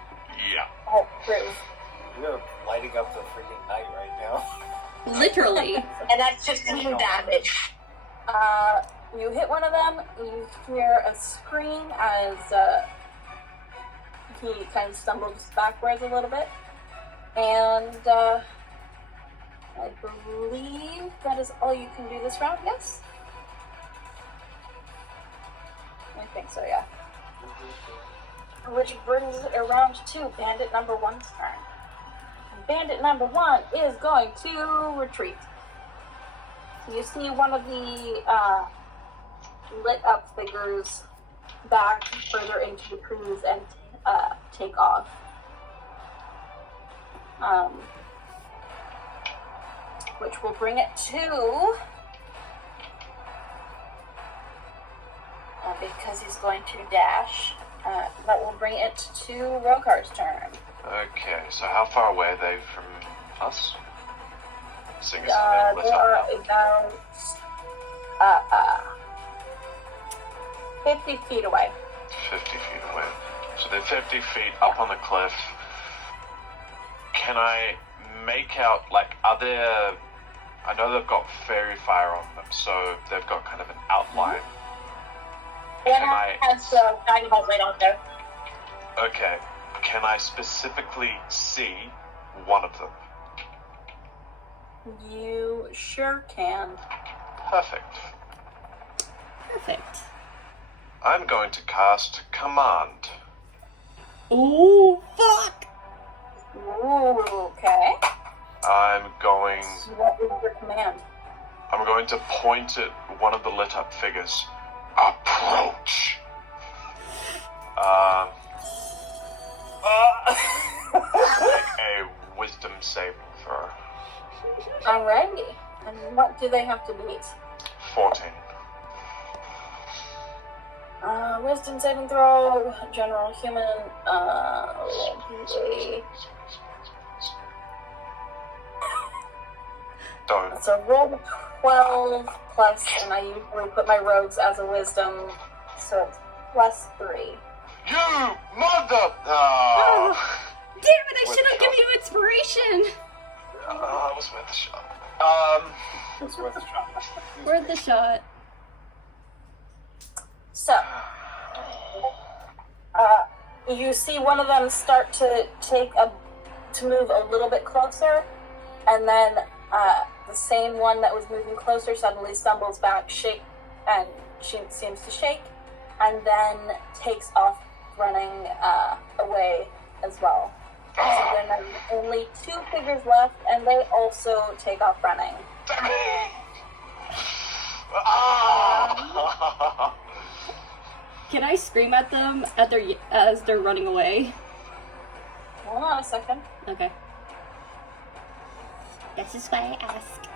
yeah. I'll prove. You're lighting up the freaking night right now. Literally. And that's 15 damage. You hit one of them, you hear a scream as he kind of stumbles backwards a little bit. And I believe that is all you can do this round, yes? I think so, yeah. Which brings it around to Bandit number 1's turn. And Bandit number 1 is going to retreat. You see one of the lit up figures back further into the trees and take off. Which will bring it to because he's going to dash. That will bring it to Rokar's turn. Okay, so how far away are they from us? Seeing as They they're lit are up now. about 50 feet away. 50 feet away. So they're 50 feet up on the cliff. Can I make out, like, are there... I know they've got fairy fire on them, so they've got kind of an outline. One Can I... has the Guiding Bolt right on there. Okay. Can I specifically see one of them? You sure can. Perfect. Perfect. I'm going to cast Command. Ooh, fuck! Ooh, okay. I'm going... What is your command? I'm going to point at one of the lit up figures. Approach. Make a wisdom saving throw. Alrighty. And what do they have to beat? 14. Wisdom saving throw, general human, PA. Don't. So roll 12 plus, and I usually put my rogues as a wisdom, so it's plus 3. You mother! Damn it, I Worth should a have given shot. you inspiration! It was worth a shot. It's worth a shot. Worth the shot. So, you see one of them start to move a little bit closer, and then the same one that was moving closer suddenly stumbles back, and she seems to shake, and then takes off running away as well. So then there's only 2 figures left, and they also take off running. Damn it! Ah! Can I scream at them as they're running away? Hold on a second. Okay. This is why I ask.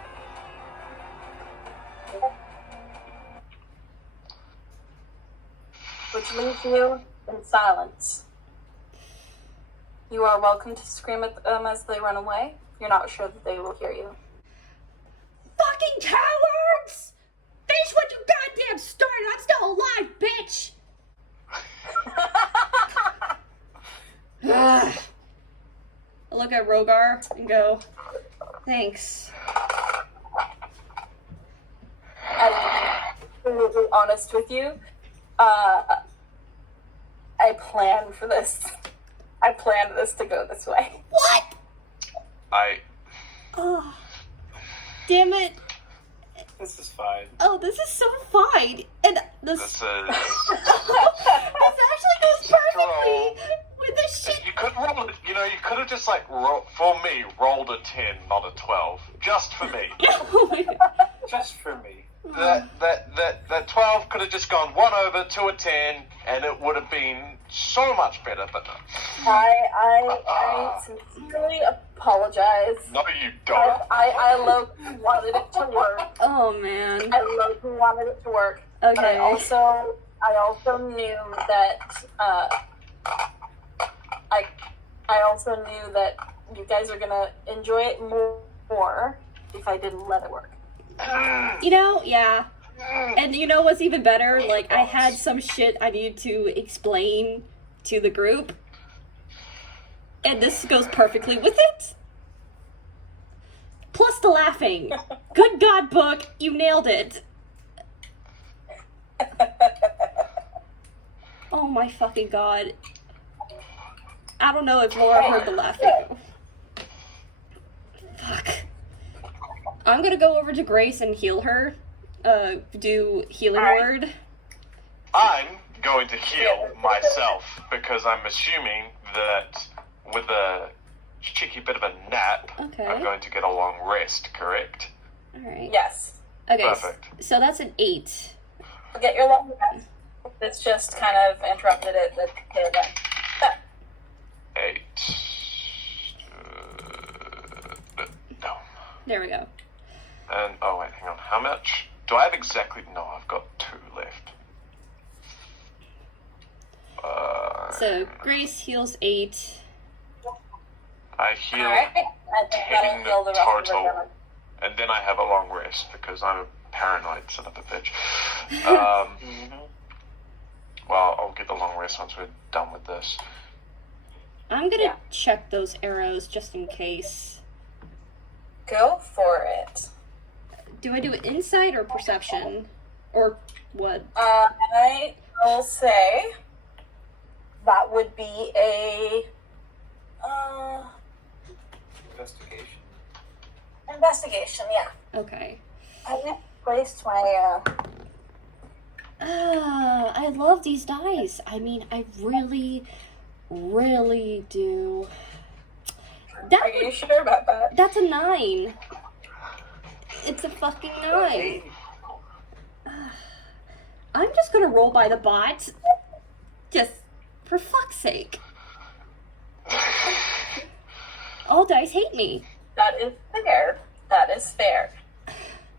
Which leaves you in silence. You are welcome to scream at them as they run away. You're not sure that they will hear you. Fucking cowards! Finish what you goddamn started! I'm still alive, bitch! Ugh. I look at Rogar and go, thanks. And to be honest with you, I planned for this. I planned this to go this way. What? Oh, damn it. This is fine. Oh, this is so fine. And this This is. this actually goes perfectly with the shit. You could roll it. You know, you could have just like for me rolled a 10, not a 12, just for me. Oh my god. Just for me. That 12 could have just gone 1 over to a 10, and it would have been so much better. But I sincerely apologize. no, you don't. I low-key wanted it to work. Oh man. I low-key wanted it to work. Okay. But I also knew that I also knew that you guys are gonna enjoy it more if I didn't let it work. You know, yeah. And you know what's even better? Like, I had some shit I needed to explain to the group. And this goes perfectly with it. Plus the laughing. Good God, book, you nailed it. Oh my fucking god. I don't know if Laura heard the laughing. Fuck. I'm gonna go over to Grace and heal her. Do healing word. I'm going to heal myself because I'm assuming that with a cheeky bit of a nap, Okay. I'm going to get a long rest. Correct? Alright. Yes. Okay, Perfect. so that's an 8. Get your long rest. It's just kind of interrupted it. But 8. No. There we go. And oh wait, hang on. How much? Do I have exactly? No, I've got 2 left. So Grace heals 8. I heal, alright. I think that'll heal the rest of the total. damage. and then I have a long rest because I'm a paranoid son of a bitch. Well, I'll get the long rest once we're done with this. I'm gonna Yeah. check those arrows just in case. Go for it. Do I do it insight or perception? Or what? I will say that would be a Investigation. investigation. Yeah, Okay. I placed my I love these dice. I mean, I really, really do. Are you sure about that? That's a 9. It's a fucking 9. I'm just gonna roll by the bot. Just for fuck's sake. All dice hate me. That is fair. That is fair.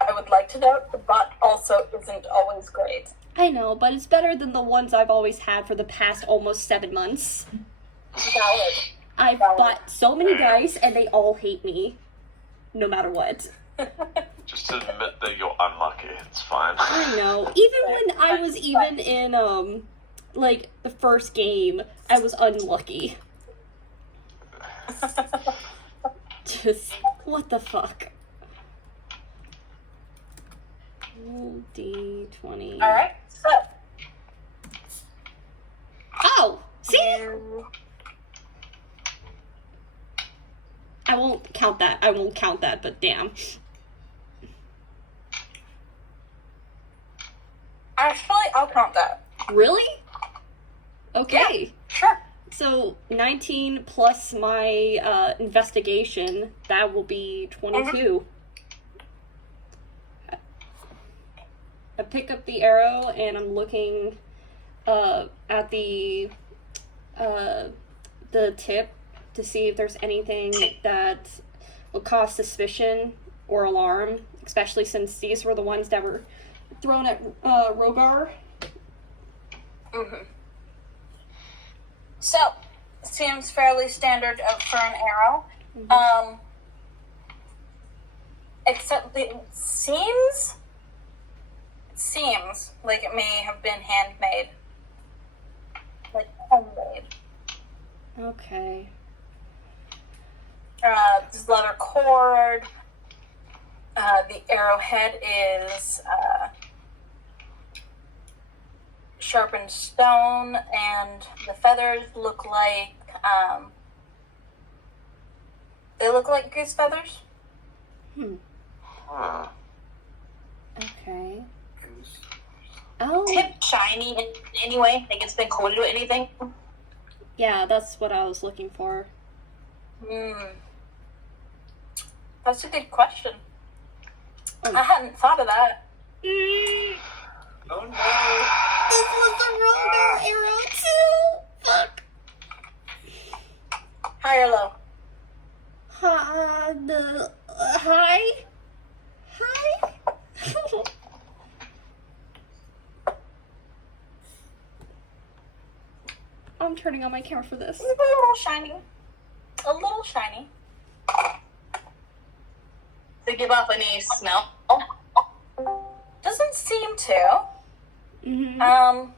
I would like to note the bot also isn't always great. I know, but it's better than the ones I've always had for the past almost 7 months. Valid. I've bought so many dice and they all hate me. No matter what. Just admit that you're unlucky. It's fine. I know. Even when I was even in, like, the first game, I was unlucky. Just, what the fuck? D20. Alright, so. Oh! See? You... I won't count that, but damn. Actually, I'll count that. Really? Okay. Sure. So, 19 plus my, investigation, that will be 22. I pick up the arrow, and I'm looking, at the tip to see if there's anything that will cause suspicion or alarm, especially since these were the ones that were thrown at, Rogar. Mm-hmm. So, seems fairly standard for an arrow. Mm-hmm. Except it seems like it may have been handmade. Like homemade. Okay. This leather cord. The arrowhead is sharpened stone, and the feathers look like they look like goose feathers. Huh. Okay. Oh. Tip shiny in any way? Like it's been coated with anything? Yeah, that's what I was looking for. That's a good question. Oh. I hadn't thought of that. Oh no. This was the Rogar arrow too! Fuck. High or low? Hi? I'm turning on my camera for this. It's a little shiny. A little shiny. To give off any smell? Doesn't seem to. Mm-hmm.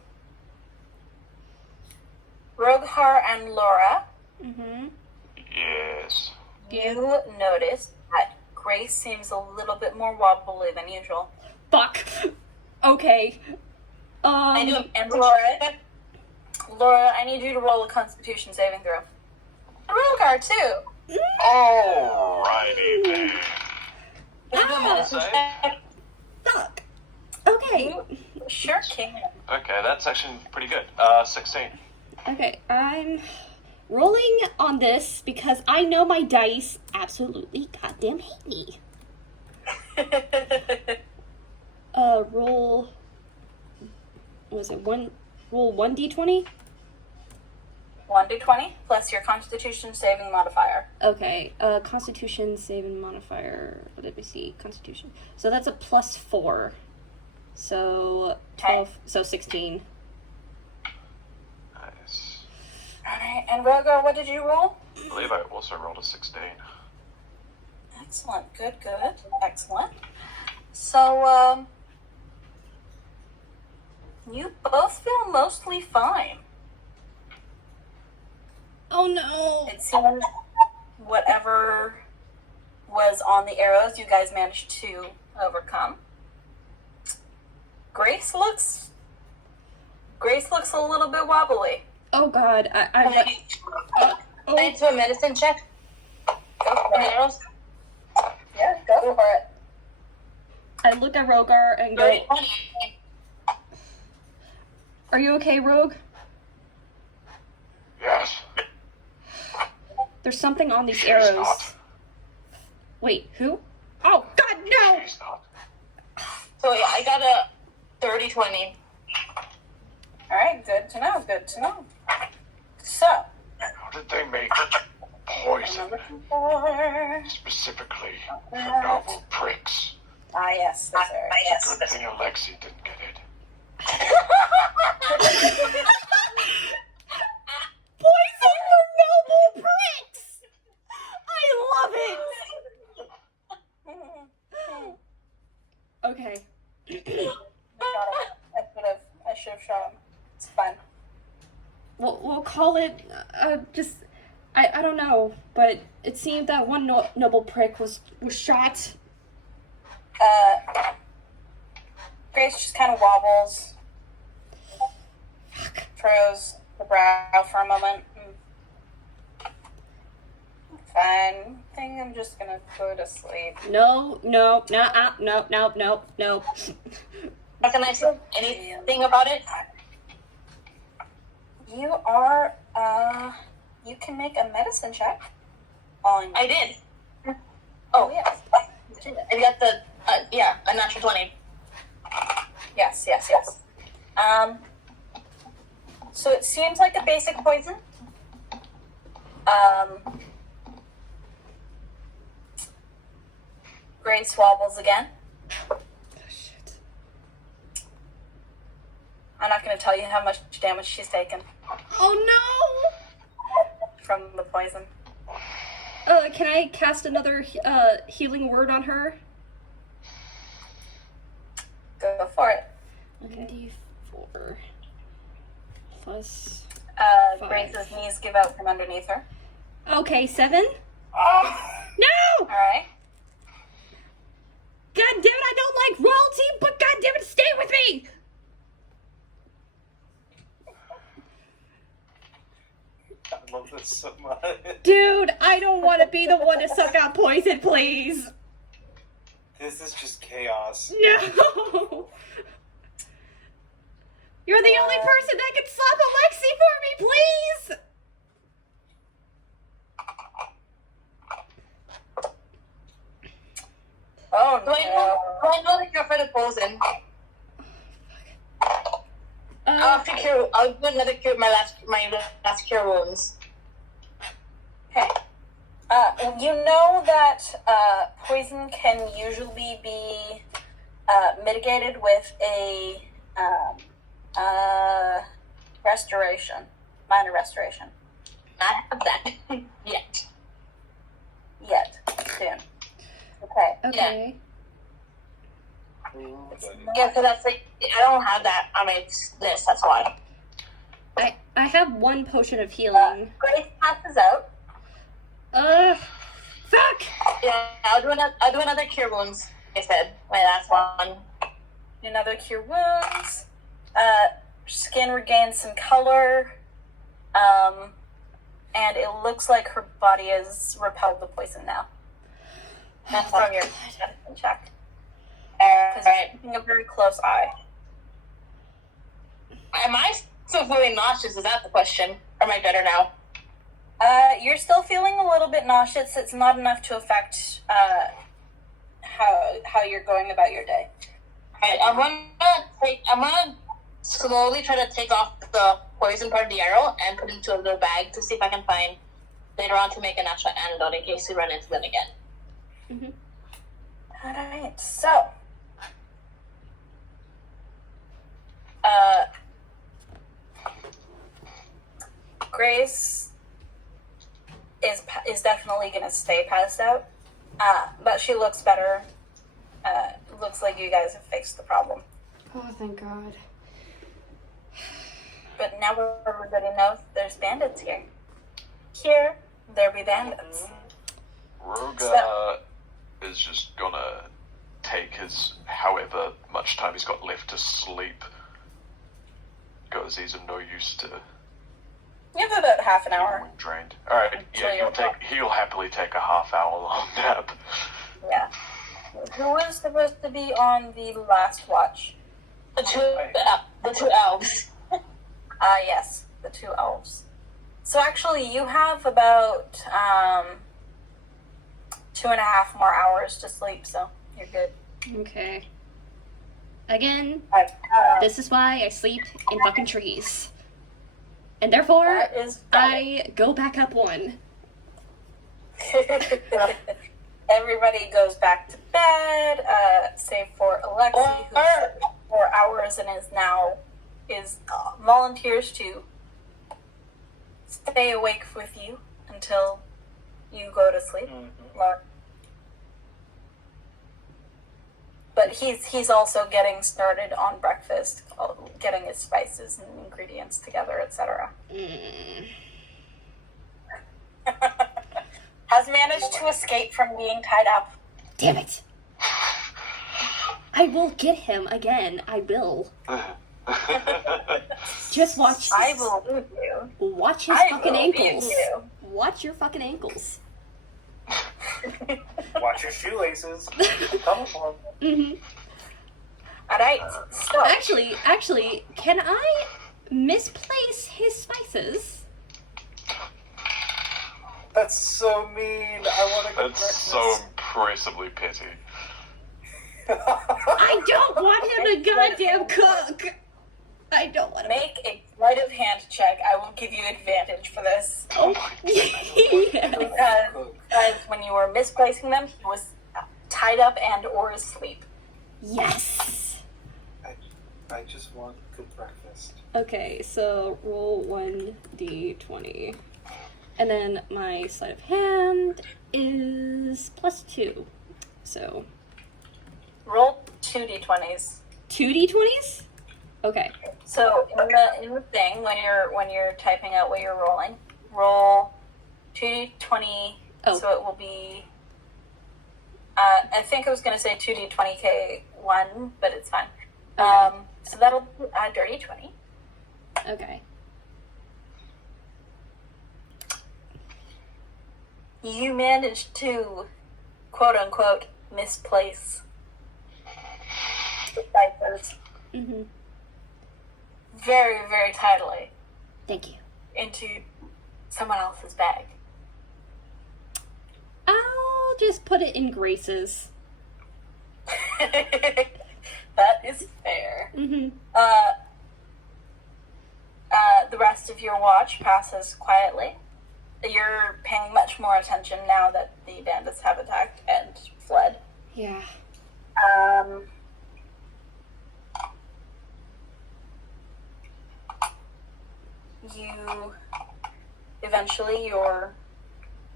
Roghar and Laura, Mm-hmm. Yes. you notice that Grace seems a little bit more wobbly than usual. Fuck. Okay. I do And Laura, I need you to roll a Constitution saving throw. And Roghar too. Alrighty then. Can I do a medicine check? Fuck. Okay. Sure can. Okay, that's actually pretty good. 16. Okay, I'm rolling on this because I know my dice absolutely goddamn hate me. Roll. Was it one? Roll 1d20? 1d20 plus your Constitution saving modifier. Okay, Constitution saving modifier. What did we see? Constitution. So that's a +4. So 12. So 16. Nice. Alright, and Roghar, what did you roll? I believe I also rolled a 16. Excellent. Good. Excellent. So, you both feel mostly fine. Oh no! It seems whatever was on the arrows, you guys managed to overcome. Grace looks a little bit wobbly. Oh god, Can I do a medicine check? Go for On the it. arrows? Yeah, go for it. I look at Rogar and go, 20. are you okay, Rogue? Yes. There's something on these She's arrows. not. Wait, who? Oh, god No. He's not. So yeah, I got a 30-20. Alright, good to know, good to know. So, How did they make poison I'm looking for... specifically for noble pricks? Ah, yes, this area. Yes. Good thing Alexi didn't get it. Poison for noble pricks! I love it! Okay. I should have shot him. It's fine. We'll call it, I don't know, but it seemed that one noble prick was shot. Grace just kind of wobbles, furrows the brow for a moment. Fine. I think I'm just gonna go to sleep. No. Can I say anything about it? You are, you can make a medicine check. I did. Oh, yes. I got the, a natural 20. Yes. So it seems like a basic poison. Grace wobbles again. Oh, shit. I'm not going to tell you how much damage she's taken Oh from the poison. no! Can I cast another healing word on her? Go for it. 1d4 plus. Five. Grace's knees give out from underneath her. Okay, 7. Oh. No! All right. God damn it, I don't like royalty, but god damn it, stay with me! I love this so much. Dude, I don't want to be the one to suck out poison, please. This is just chaos. No! You're the only person that can slap Alexi for me, please! Oh, Do I know that you're afraid of poison? I'll do another cure, my last cure wounds. Okay. You know that poison can usually be mitigated with a restoration, minor restoration. Not have that yet. Soon. Okay. Okay. Yeah, so that's like, I don't have that on my list, that's why. I have 1 potion of healing. Grace passes out. Fuck! Yeah, I'll do another cure wounds. I said my last one. Another cure wounds. Skin regains some color. And it looks like her body has repelled the poison now. That's from your medicine check. Because Alright. you're keeping a very close eye. Am I still feeling nauseous? Is that the question? Or am I better now? You're still feeling a little bit nauseous. It's not enough to affect how you're going about your day. Alright, I'm gonna slowly try to take off the poison part of the arrow and put it into a little bag to see if I can find later on to make an actual antidote in case we run into them again. Mm-hmm. Alright, so Grace is definitely gonna stay passed out, but she looks better. Looks like you guys have fixed the problem. Oh, thank God. But now everybody knows there's bandits here. Here, there be bandits. Roga is just gonna take his however much time he's got left to sleep. Because he's of no use to You have about half an hour. being drained. Alright, yeah, he'll happily take a half-hour long nap. Yeah. Who was supposed to be on the last watch? The two elves. Yes, the 2 elves. So actually, you have about 2.5 more hours to sleep. So You're good. Okay. Again, Alright, this is why I sleep in fucking trees. And therefore, that is I go back up one. Everybody goes back to bed, save for Alexi, who's 4 hours and is volunteers to stay awake with you until you go to sleep. Mhm. But he's also getting started on breakfast, getting his spices and ingredients together, etc. Has managed to escape from being tied up. Damn it. I will get him again. I will. Just watch. I believe you. Watch his I fucking believe ankles. you. Watch your fucking ankles. Watch your shoelaces. Come on. Alright, so Actually, can I misplace his spices? That's so mean. I want to get That's breakfast. so impressively petty. I don't want him to goddamn cook. I don't want to make a sleight of hand check. I will give you advantage for this. Oh my Yeah. Because when you were misplacing them, he was tied up and or asleep. Yes. I just want good breakfast. Okay, so roll 1d20. And then my sleight of hand is +2. So Roll 2d20s. 2d20s? Okay. So in the thing when you're typing out what you're rolling, roll 2d20. Oh. So it will be. I think I was gonna say 2d20k1, but it's fine. Okay. So that'll be a dirty 20. Okay. You managed to, quote unquote, misplace the ciphers Mm-hmm. very, very tidily Thank you. into someone else's bag. I'll just put it in Grace's. That is fair. Mm-hmm. The rest of your watch passes quietly. You're paying much more attention now that the bandits have attacked and fled. Yeah. You eventually your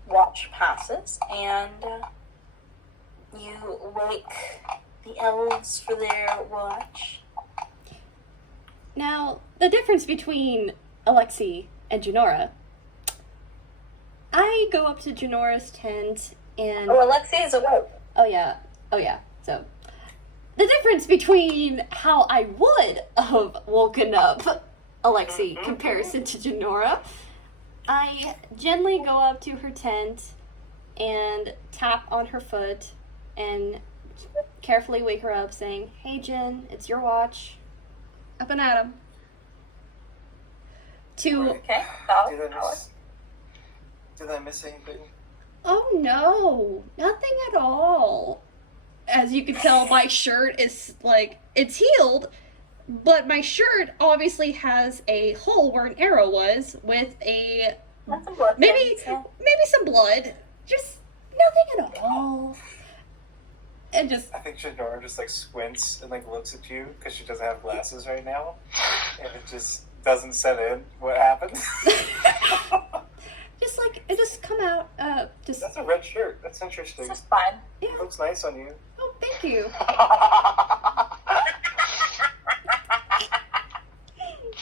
watch passes and you wake the elves for their watch. Now, the difference between Alexi and Janora. I go up to Janora's tent and... Oh, Alexi is awake. Oh yeah. So, the difference between how I would have woken up Alexi comparison to Janora, I gently go up to her tent and tap on her foot and carefully wake her up saying, "Hey Jen, it's your watch. Up and at 'em." To... Okay. Did I miss anything? Oh no, nothing at all. As you can tell, my shirt is like, it's healed, but my shirt obviously has a hole where an arrow was with a That's a blood maybe yeah. some blood. Just nothing at all. And just I think Shadora just like squints and like looks at you because she doesn't have glasses right now, and it just doesn't set in what happened. just like it just come out just That's a red shirt. That's interesting. This is fine. yeah. It looks nice on you. Oh, thank you.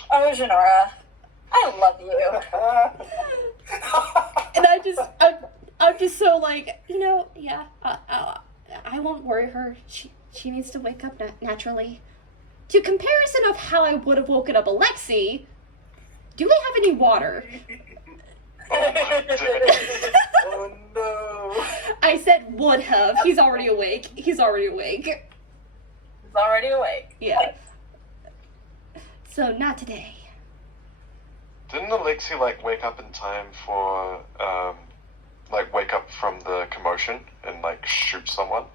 Oh, Janora, I love you. And I'm just so like, yeah, I won't worry her. She needs to wake up naturally. To comparison of how I would have woken up Alexi, do we have any water? Oh my days. Oh no! I said would have. He's already awake. He's already awake. Yeah. So not today. Didn't Alexi like wake up in time for like wake up from the commotion and like shoot someone?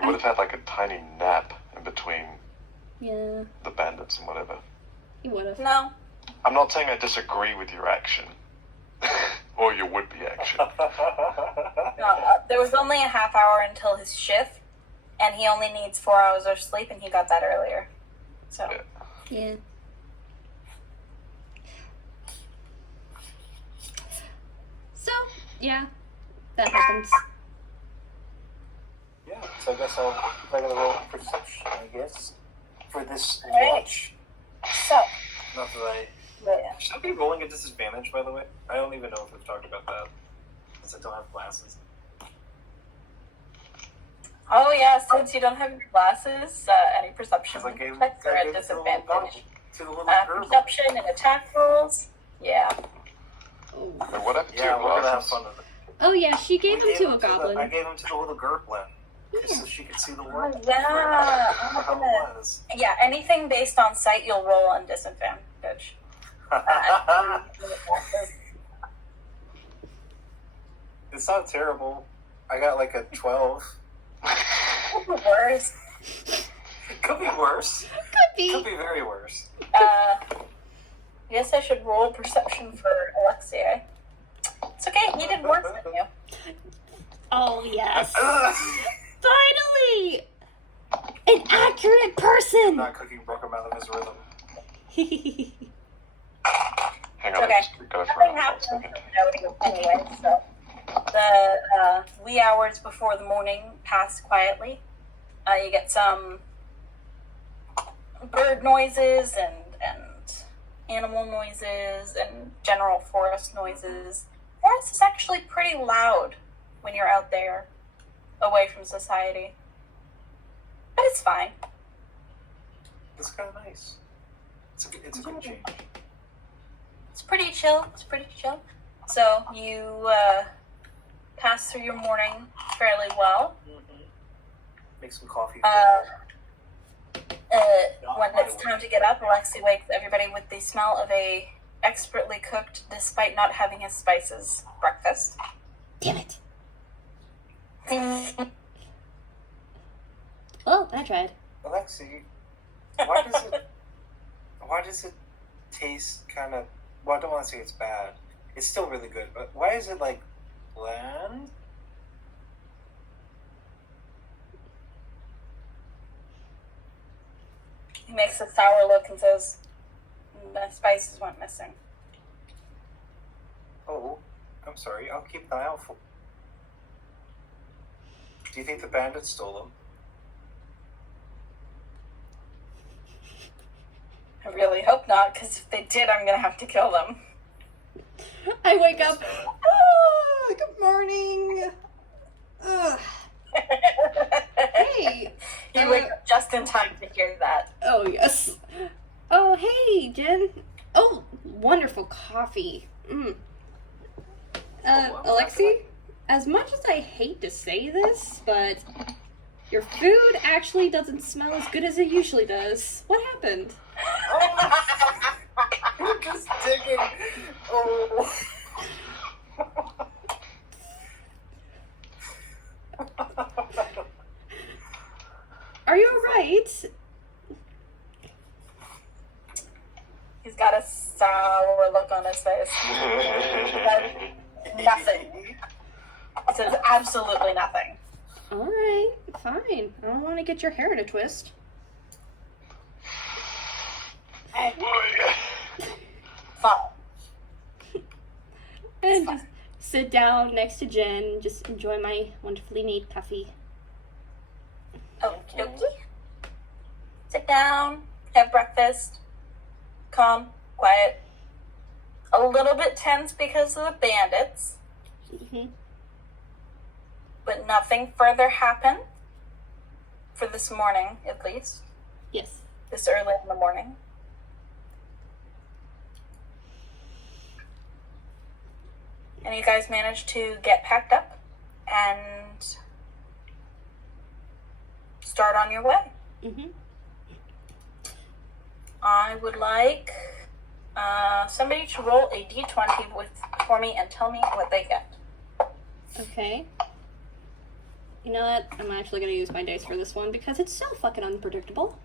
He would have had like a tiny nap in between Yeah, the bandits and whatever. he would have. No. I'm not saying I disagree with your action. Or your would-be action. There was only a half hour until his shift, and he only needs 4 hours of sleep, and he got that earlier. So, Yeah. Yeah. So, yeah, that happens. Yeah, so I guess I gotta roll perception, I guess, for this Alright. watch. so Not that I... yeah. Should I be rolling a disadvantage, by the way? I don't even know if we've talked about that, since I don't have glasses. Oh yeah, since you don't have your glasses, any perception Because I gave checks are I at gave it to the little disadvantage. to the little girl. Perception and attack rolls. Yeah. Oh. Wait, what happened to Yeah, your we're gonna have glasses? fun with it. Oh yeah, she gave We him to a I goblin. gave him to the little gerblin, so she could see the world. Oh, yeah. How I'm it gonna- was. Yeah, anything based on sight, you'll roll on disadvantage. It's not terrible. I got like a 12. Worse. Could be worse. Could Could be. be very worse. I guess I should roll perception for Alexei. It's okay, he did worse than you. Oh yes. Ugh. Finally! An accurate person! Not cooking broke him out of his rhythm. Hang on, Okay. let's go for Nothing it. happens 1 second. to you anyway, so the wee hours before the morning pass quietly. You get some bird noises and animal noises and general forest noises. Forest is actually pretty loud when you're out there away from society. But it's fine. It's kind of nice. It's a good change. It's pretty chill. It's pretty chill. So you pass through your morning fairly well. Make some coffee. When it's time to get up, Alexei wakes everybody with the smell of a expertly cooked, despite not having his spices, breakfast. Damn it. Well, I tried. Alexi, why does it taste kind of, well, I don't want to say it's bad. It's still really good, but why is it like bland? He makes a sour look and says, "The spices went missing." Oh, I'm sorry. I'll keep an eye out for. Do you think the bandits stole them? I really hope not, because if they did, I'm gonna have to kill them. I wake up. Oh, good morning. Ugh. Hey. You wake up just in time to hear that. Oh, yes. Oh, hey, Jen. Oh, wonderful coffee. I'm Alexi, as much as I hate to say this, but your food actually doesn't smell as good as it usually does. What happened? You're just digging. Oh. Are you alright? He's got a sour look on his face. Nothing. It says absolutely nothing. Alright, fine. I don't want to get your hair in a twist. Fine. And just sit down next to Jen and just enjoy my wonderfully made coffee. Okie dokie. Sit down, have breakfast. Calm, quiet. A little bit tense because of the bandits, Mm-hmm. but nothing further happened. For this morning, at least. Yes. This early in the morning. And you guys managed to get packed up and start on your way. Mm-hmm. I would like somebody to roll a d20 for me and tell me what they get. Okay. You know what? I'm actually gonna use my dice for this one because it's so fucking unpredictable.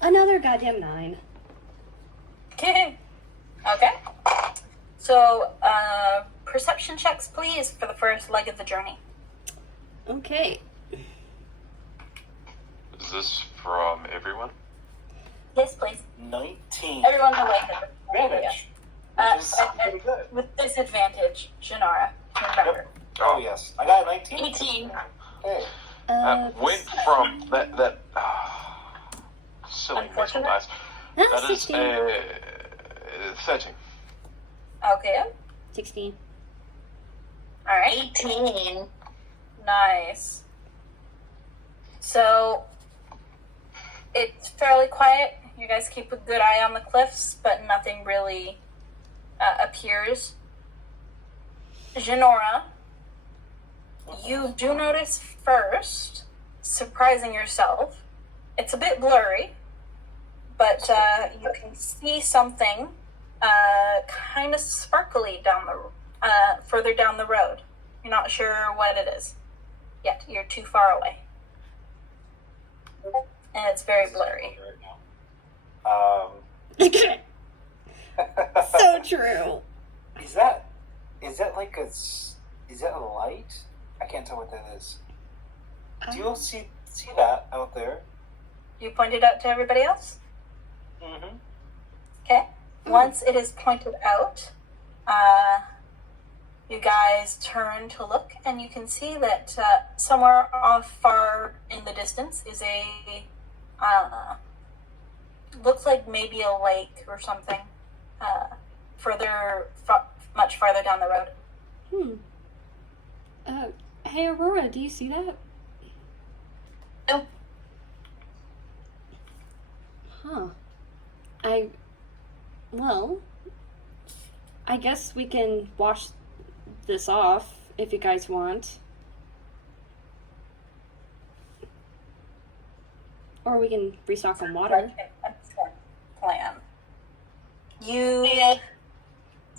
Another goddamn 9. Okay. So, perception checks, please, for the first leg of the journey. Okay. Is this from everyone? Yes, please. 19. Everyone will like it. Advantage. Uh, Which is uh, pretty good. With disadvantage, Janara. Remember. Oh, yes. I got a 19. 18. Hey. That went from that silly mental Unfortunate. dice. That's That is 16. 13. Okay. 16. Alright. 18. Nice. So, it's fairly quiet. You guys keep a good eye on the cliffs, but nothing really appears. Genora, you do notice first, surprising yourself, it's a bit blurry, but you can see something kind of sparkly down the further down the road. You're not sure what it is yet. You're too far away, and it's very blurry. So true. Is that like is that a light? I can't tell what that is. Do you see that out there? You pointed out to everybody else. Mm-hmm. Okay. Once it is pointed out, you guys turn to look, and you can see that somewhere off far in the distance is a looks like maybe a lake or something. Much farther down the road. Hey Aurora, do you see that? No. Huh. Well, I guess we can wash this off if you guys want. Or we can restock on water. Excellent plan. You Yeah.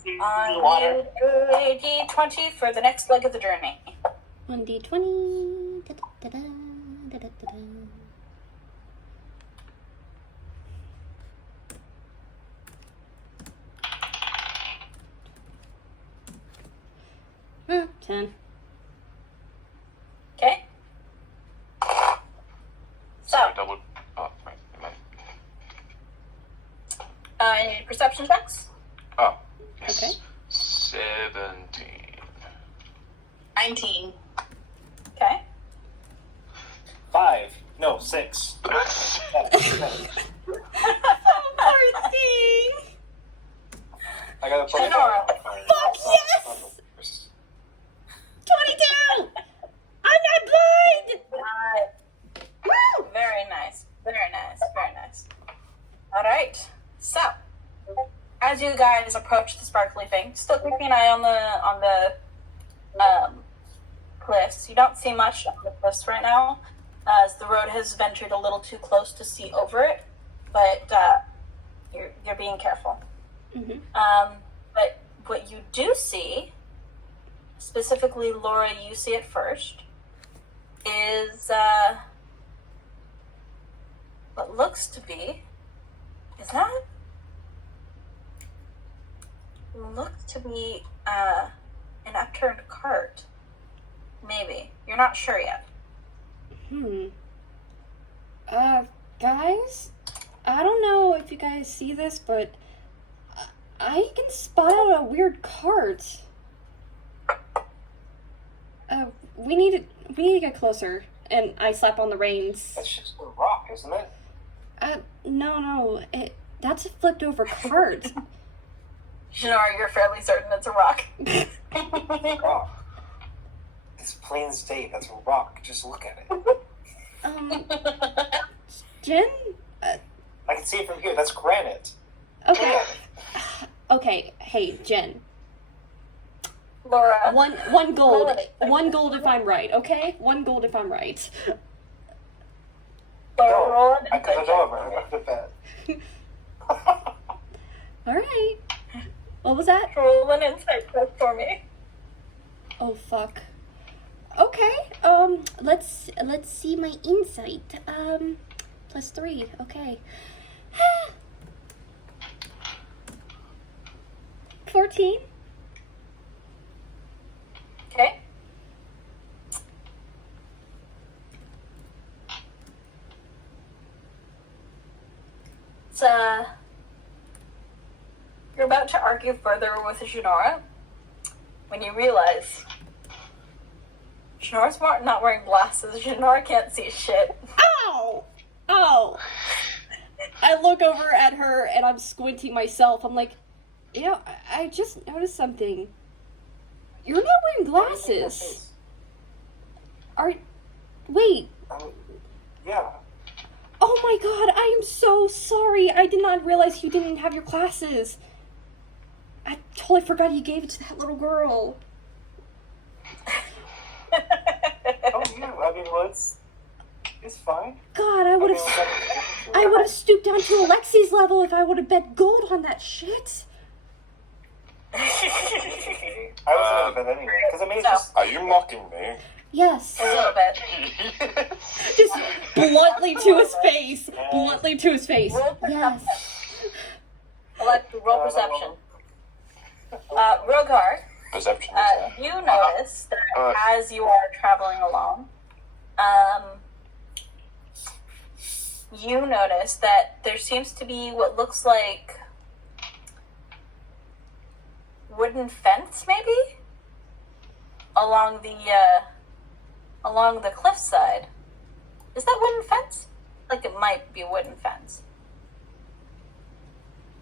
need a D20 for the next leg of the journey. 1d20. Da-da-da-da, da-da-da-da. Huh, 10. Okay. So, Double. Oh, wait, wait. any perception checks? Oh, yes. Okay. 17. 19. Okay. 5. No, 6. Poor thing! I got a Genora. Fuck yes! 22! I'm not blind! Woo! Very nice. Very nice. Very nice. All right. So, as you guys approach the sparkly thing, still keeping an eye on the cliffs. You don't see much on the cliffs right now, as the road has ventured a little too close to see over it. But you're being careful. Mhm. But what you do see, specifically Laura, you see it first, is what looks to be, looks to be an upturned cart. Maybe. You're not sure yet. Guys? I don't know if you guys see this, but I can spot out a weird cart. We need to get closer. And I slap on the reins. That's just a rock, isn't it? No. That's a flipped over cart. Janara, you're fairly certain it's a rock. Rock. It's plain as day. That's a rock. Just look at it. Jen? I can see it from here. That's granite. Okay. Look at it. Okay, hey, Jen. Laura. One gold. 1 gold if I'm right, okay? 1 gold if I'm right. Laura, roll an I got insight it over. I'm not a bet. Alright. What was that? check. Roll an insight check for me. Oh, fuck. Okay. Let's see my insight. +3. Okay. 14. Okay. It's, you're about to argue further with Janora when you realize Janora's not wearing glasses. Janora can't see shit. Ow! Oh. I look over at her and I'm squinting myself. I'm like, you know, I just noticed something. You're not wearing glasses. Wait. Yeah. Oh my god, I am so sorry. I did not realize you didn't have your glasses. I totally forgot you gave it to that little girl. Oh yeah. I mean, well, it's fine. God, I would have stooped down to Alexi's level if I would have bet gold on that shit. I wasn't gonna bet anyway, because I mean, it's just. Are you mocking me? Yes. A little bit. Just bluntly to his face. Bluntly to his face. Roll perception. Yes. Alexa, roll perception. Rogar, Perception. is you notice that as you are traveling along, you notice that there seems to be what looks like wooden fence, maybe, along the cliffside. Is that wooden fence? Like it might be wooden fence.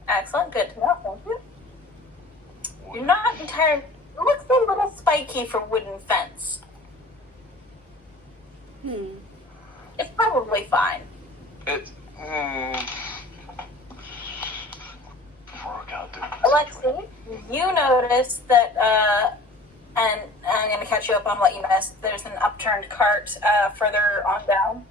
Excellent, good to know. Thank you. You're not entirely. It looks a little spiky for wooden fence. It's probably fine. It. Alexi, you notice that, and I'm going to catch you up on what you missed. There's an upturned cart further on down.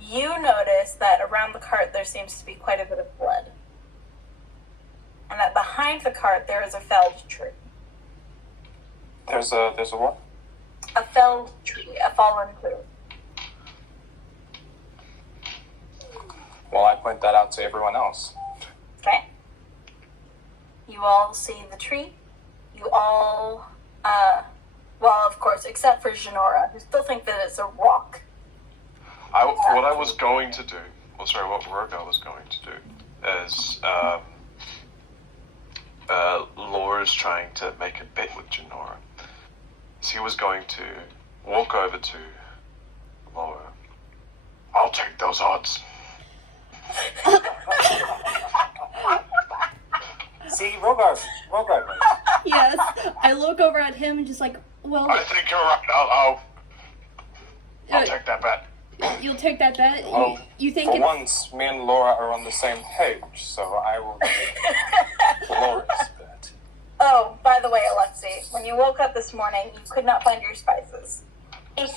You notice that around the cart there seems to be quite a bit of blood. And that behind the cart there is a felled tree. There's a what? A felled tree, a fallen tree. Well, I point that out to everyone else. Okay. You all see the tree. You all, well, of course, except for Janora, who still think that it's a rock. What I was going to do, what Rogar was going to do, is Laura's trying to make a bet with Janora. So he was going to walk over to Laura. I'll take those odds. See, Rogar. Yes. I look over at him and just like, well, I think you're right. I'll take that bet. you'll take that bet? Well, You think For it's... once, me and Laura are on the same page, so I will take Laura's bet. Oh, by the way, Alexi, when you woke up this morning, you could not find your spices. Gone.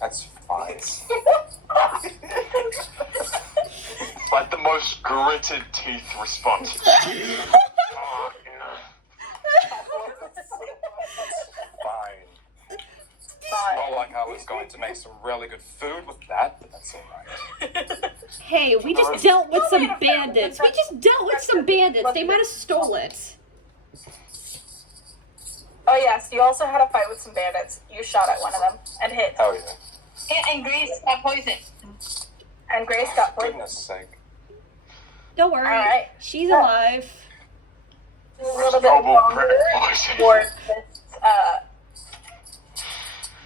That's fine. Like the most gritted teeth response. Fine. Not like I was going to make some really good food with that, but that's alright. Hey, we just dealt with some bandits. They might have stole it. Oh yes, you also had a fight with some bandits. You shot at one of them and hit. Oh yeah. And Grace got poisoned. And Grace got poisoned. Goodness sake. Don't worry. Alright. She's alive. A little bit Noble longer critic poison. towards this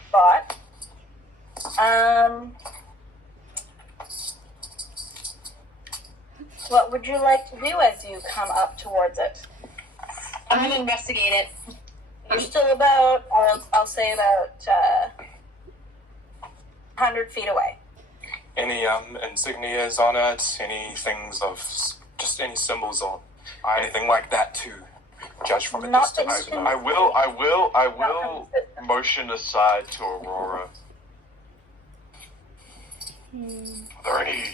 spot. What would you like to do as you come up towards it? I'm gonna investigate it. You're still about, I'll say about 100 feet away. Any insignias on it? Any things of just any symbols or anything like that to judge from a Not that distance? you can- I will motion aside to Aurora. Are there any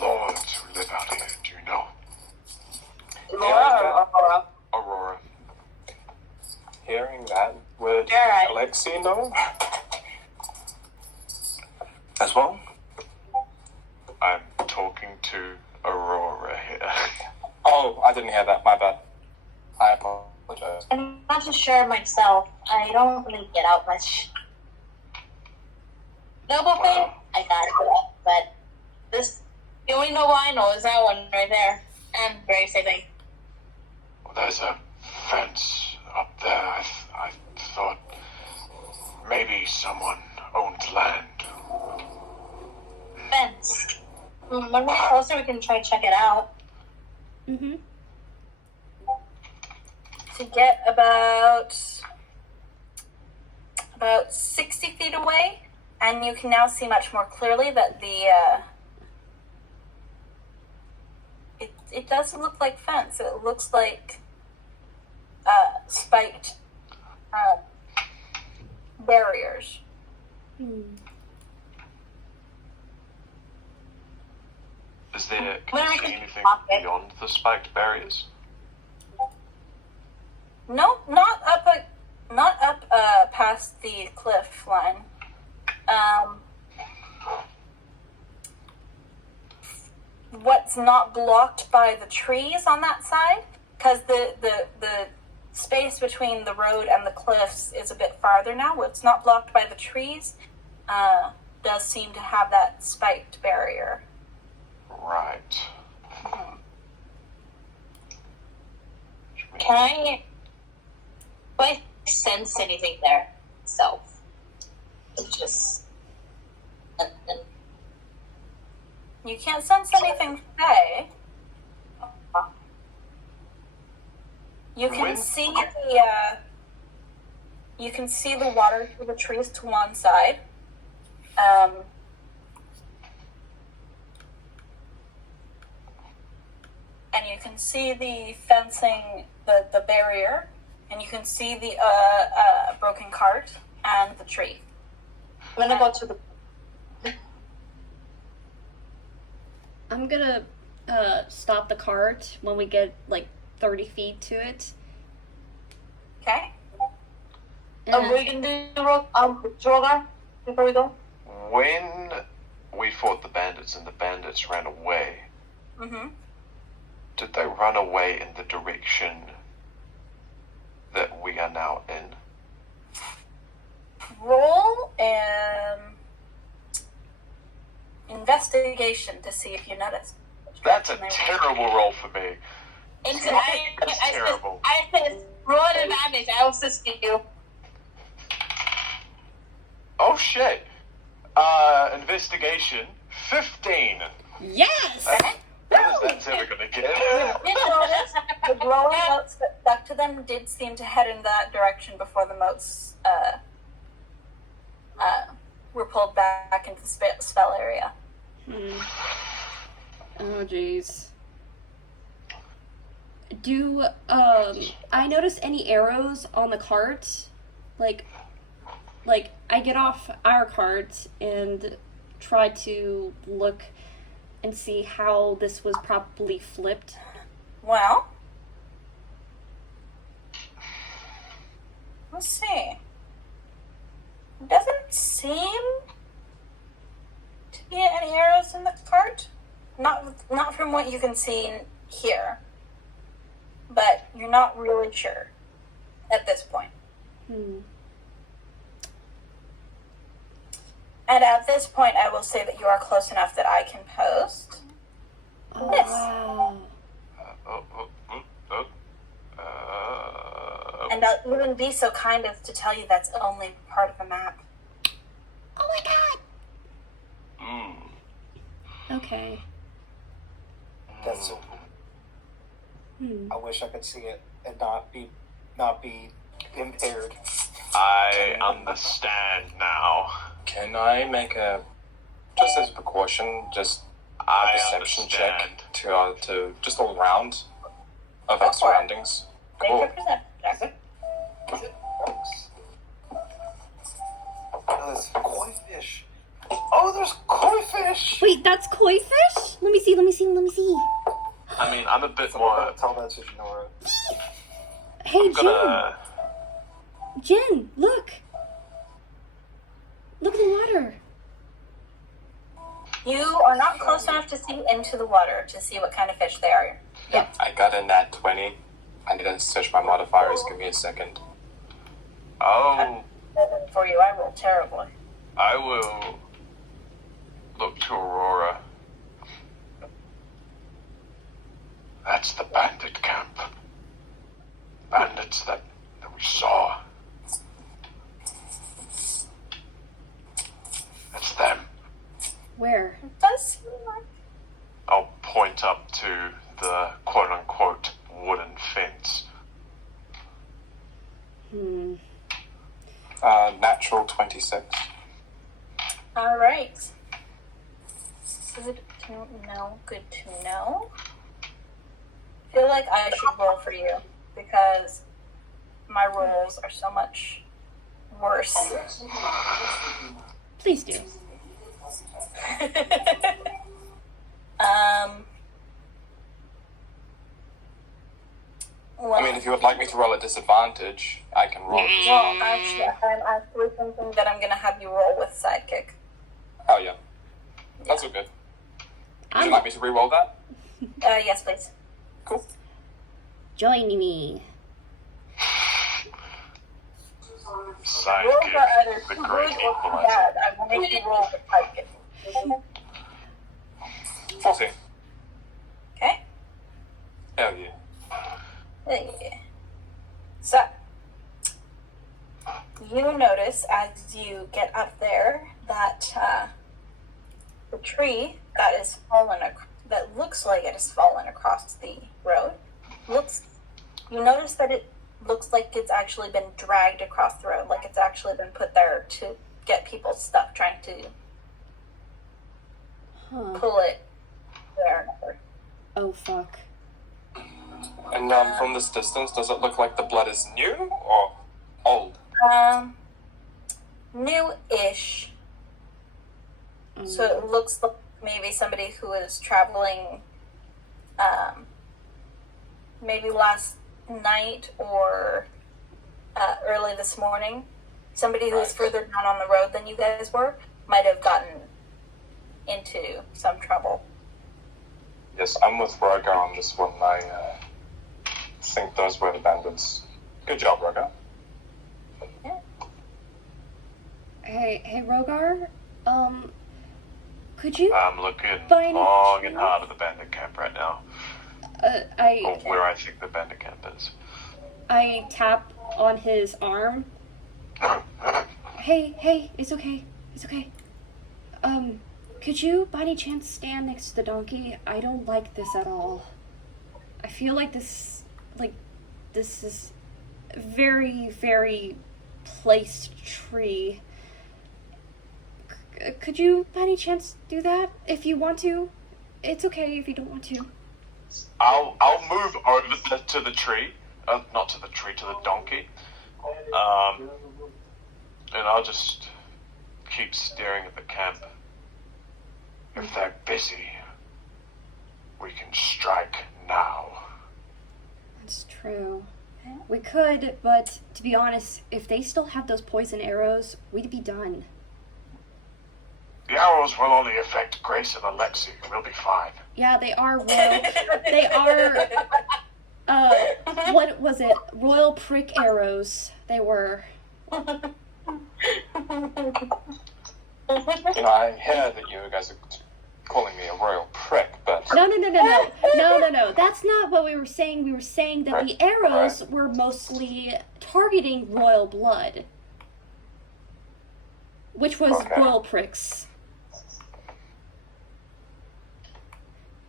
lords who live out here? Do you know? Laura or Aurora? Aurora. Hearing that, would Alright. Alexi know? As well? I'm talking to Aurora here. Oh, I didn't hear that. My bad. I apologize. I'm not too sure myself. I don't really get out much. Noble Fame, Wow. I got it. But this, the only Noble I know is that one right there. And very saving. Well, there's a fence up there. I thought maybe someone owned land. Fence. When we get closer, we can try to check it out. Mm-hmm. To get about 60 feet away, and you can now see much more clearly that it doesn't look like fence. It looks like spiked barriers. Is there, Where can I you can see anything walk it. beyond the spiked barriers? No, not up past the cliff line. What's not blocked by the trees on that side, because the space between the road and the cliffs is a bit farther now. What's not blocked by the trees does seem to have that spiked barrier. Right. Can do I sense anything there? So, it's just. You can't sense anything today. You can When- see you can see the water through the trees to one side. And you can see the fencing, the barrier, and you can see the broken cart and the tree. I'm gonna go to the. I'm gonna stop the cart when we get like 30 feet to it. Okay? And we can do Drogar before we go. When we fought the bandits and the bandits ran away, Mm-hmm. did they run away in the direction that we are now in? Roll an investigation to see if you notice. That's a terrible roll for me. That's terrible. I said roll an advantage. I will assist you. Oh shit. Investigation 15. yes! What is that ever gonna get? You notice the glowing motes that stuck to them did seem to head in that direction before the motes were pulled back into the spell area. Oh jeez. Do I notice any arrows on the cart? Like I get off our cart and try to look and see how this was probably flipped. Well, let's see. It doesn't seem to be any arrows in the cart. Not from what you can see here. But you're not really sure at this point. And at this point, I will say that you are close enough that I can post. Oh, Yes. wow. And I'll even be so kind as to tell you that's only part of the map. Oh my god! Mm. Okay. That's. I wish I could see it and not be impaired. I understand now. Can I make just as a precaution, just a I perception understand. check to just all around of Go our for it. surroundings? Make Cool. your perception check. Oh, there's koi fish. Oh, there's koi fish. Wait, that's koi fish? Let me see. I'm mean, I'm a bit more. Tell that to Janora. Hey, I'm gonna. Jen, look. Look at the water. You are not close enough to see into the water to see what kind of fish they are. Yep. I got a nat 20. I need to search my modifiers. Give me a second. Oh, For you, I roll terribly. I will look to Aurora. That's the bandit camp. Bandits that we saw. It's them. Where? It does seem like I'll point up to the quote-unquote wooden fence. Natural 26. all right. Good to know. Good to know. I feel like I should roll for you because my rolls are so much worse. Please do. Well, I mean, if you would like me to roll a disadvantage, I can roll. well, actually, I'm actually thinking that I'm gonna have you roll with sidekick. Oh, yeah. That's all good. Would you like me to re-roll that? Yes, please. Cool. Join me. Rolls are Sidekick, either the too great good or too equalizer. bad. I will make you roll with sidekick. 14. Okay? Hell yeah. Yeah. So, you notice as you get up there that the tree that is that looks like it has fallen across the road, you notice that it looks like it's actually been dragged across the road, like it's actually been put there to get people stuck trying to pull it there. Oh, fuck. And from this distance, does it look like the blood is new or old? New-ish. So it looks like maybe somebody who is traveling, maybe last night or early this morning. Somebody who was further down on the road than you guys were might have gotten into some trouble. Yes, I'm with Rogar on this one. I think those were the bandits. Good job, Rogar. Hey, Rogar. Could you? I'm looking By any long and chance? hard at the bandit camp right now. I Or where I think the bandit camp is. tap on his arm. Hey, it's okay. It's okay. Could you, by any chance, stand next to the donkey? I don't like this at all. I feel like this is a very, very placed tree. Could you, by any chance, do that? If you want to. It's okay if you don't want to. I'll move over to the tree. Not to the tree, to the donkey. And I'll just keep staring at the camp. If they're busy, we can strike now. That's true. We could, but to be honest, if they still have those poison arrows, we'd be done. The arrows will only affect Grace and Alexi. We'll be fine. Yeah, they are royal. They are, what was it? Royal prick arrows. They were. You know, I hear that you guys are calling me a royal prick, but No. That's not what we were saying. We were saying that the arrows were mostly targeting royal blood, which was Okay. royal pricks.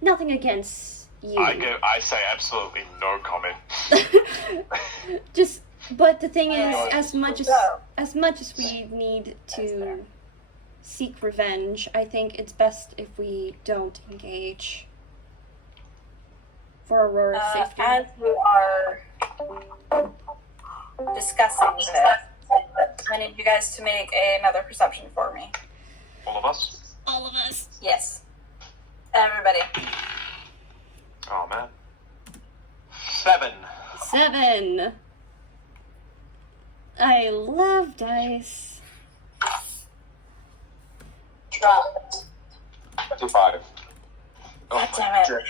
Nothing against you. I say absolutely no comment. But the thing is, as much as we need to seek revenge, I think it's best if we don't engage for Aurora's safety. As you are discussing this, I need you guys to make another perception for me. All of us? All of us. Yes. Everybody. Oh man. 7. 7. I love dice. Dropped. 25. God damn it.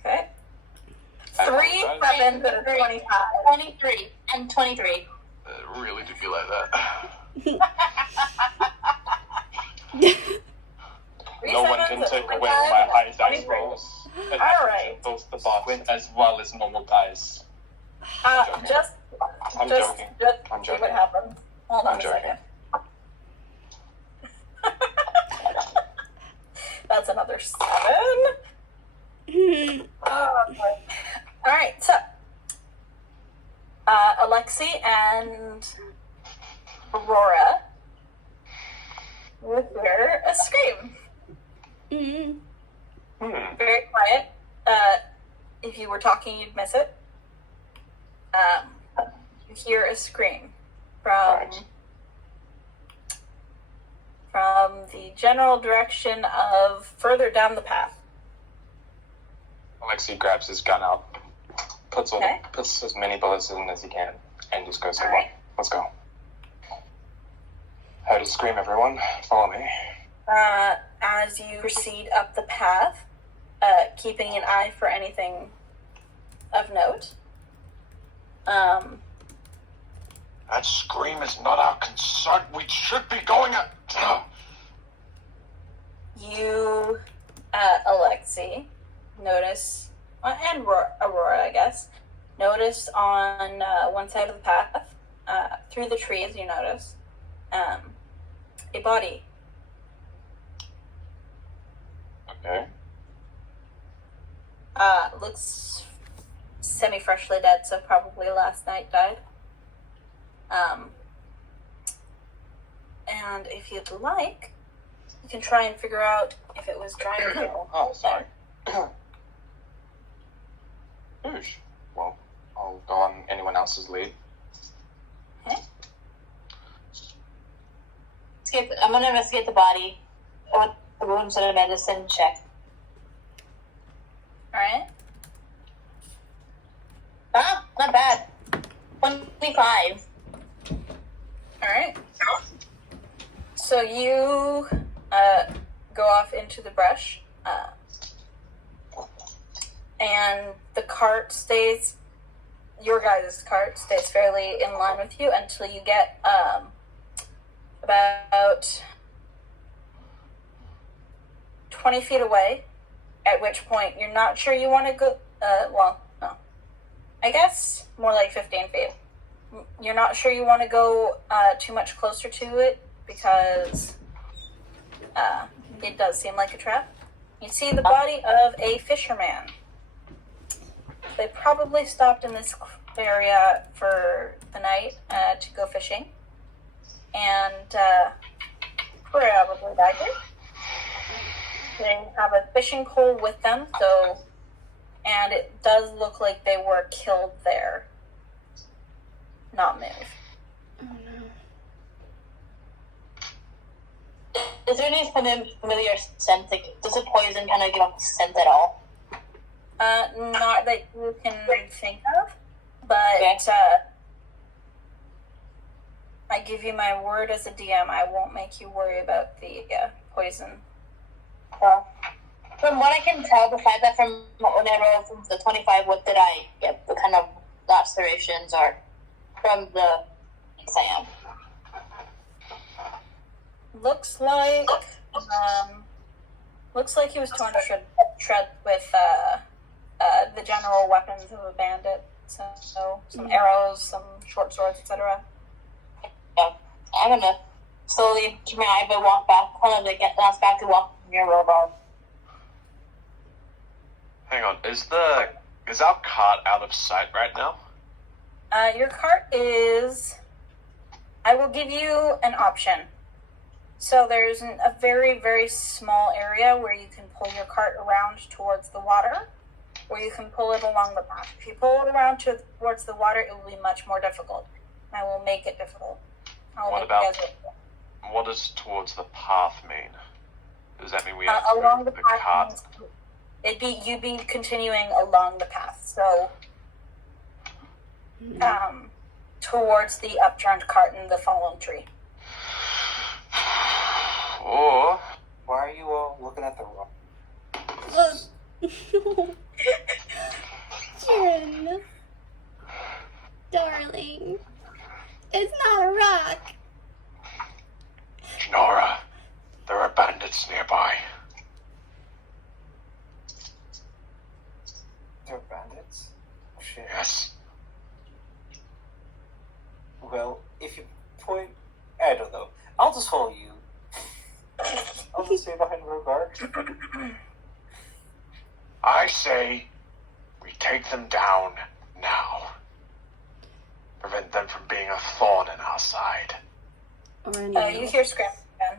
Okay. 3 7 to 25. 23 and 23. It really did be like that. No one can take away my high dice rolls. And I Alright. can both the box as well as normal dice. Just I'm joking. I'm see what joking. happens. Hold on I'm a joking. second. That's another 7. Alright, so Alexi and Aurora would hear a scream. Mm. Very quiet. If you were talking, you'd miss it. You hear a scream Right. from the general direction of further down the path. Alexi grabs his gun out, puts Okay. puts as many bullets in as he can, and just goes, All right. let's go. Heard a scream, everyone. Follow me. As you proceed up the path, keeping an eye for anything of note. That scream is not our concern. We should be going at. You, Alexi, notice, and Aurora, I guess, notice on one side of the path, through the trees, you notice, a body. Okay. Looks semi-freshly dead, so probably last night died. And if you'd like, you can try and figure out if it was dry kill. Oh, sorry. Oosh. Well, I'll go on anyone else's lead. I'm gonna investigate the body or the wounds and a medicine check. Alright? Ah, not bad. 25. Alright. So you go off into the brush, and the cart stays, your guys' cart stays fairly in line with you until you get about 20 feet away, at which point you're not sure you want to go, well, no. I guess more like 15 feet. You're not sure you want to go too much closer to it because it does seem like a trap. You see the body of a fisherman. They probably stopped in this area for the night to go fishing, and probably died here. They have a fishing pole with them, so, and it does look like they were killed there, not moved. Oh no. Is there any familiar scent? Like, does the poison kind of give off scent at all? Not that you can think of, but Okay. I give you my word as a DM, I won't make you worry about the poison. Well, from what I can tell, besides that, from when I rolled from the 25, what did I get? The kind of lacerations are from the exam. Looks like he was torn to shred with the general weapons of a bandit. So some arrows, some short swords, etc. Yeah, I'm gonna slowly keep my eye, but walk back. Hold on, to get bounce back to walk near Robot. Hang on. Is our cart out of sight right now? Your cart is. I will give you an option. So there's a very, very small area where you can pull your cart around towards the water, or you can pull it along the path. If you pull it around towards the water, it will be much more difficult. I will make it difficult. What does towards the path mean? Does that mean we have to along move the the path. cart? You'd be continuing along the path, so towards the upturned cart and the fallen tree. Or Why are you all looking at the rock? Jen. Darling. It's not a rock. Nora, there are bandits nearby. They're bandits? Oh, shit. Yes. Well, if you point... I don't know. I'll just follow you. I'll just stay behind Rogart. I say we take them down now. Prevent them from being a thorn in our side. Or any You hear screaming again.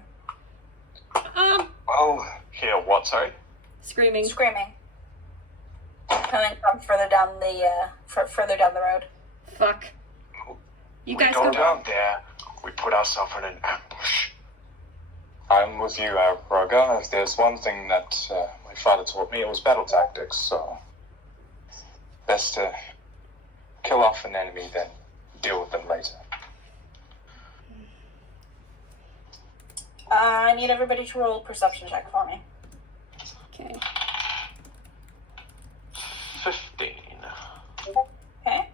Oh, Here, what, sorry? Screaming. Screaming. Coming from further down the road. Fuck. You We guys go go. down there, we put ourselves in an ambush. I'm with you, Roga. If there's one thing that my father taught me, it was battle tactics, so best to kill off an enemy than deal with them later. I need everybody to roll a perception check for me. Okay. 15. Okay.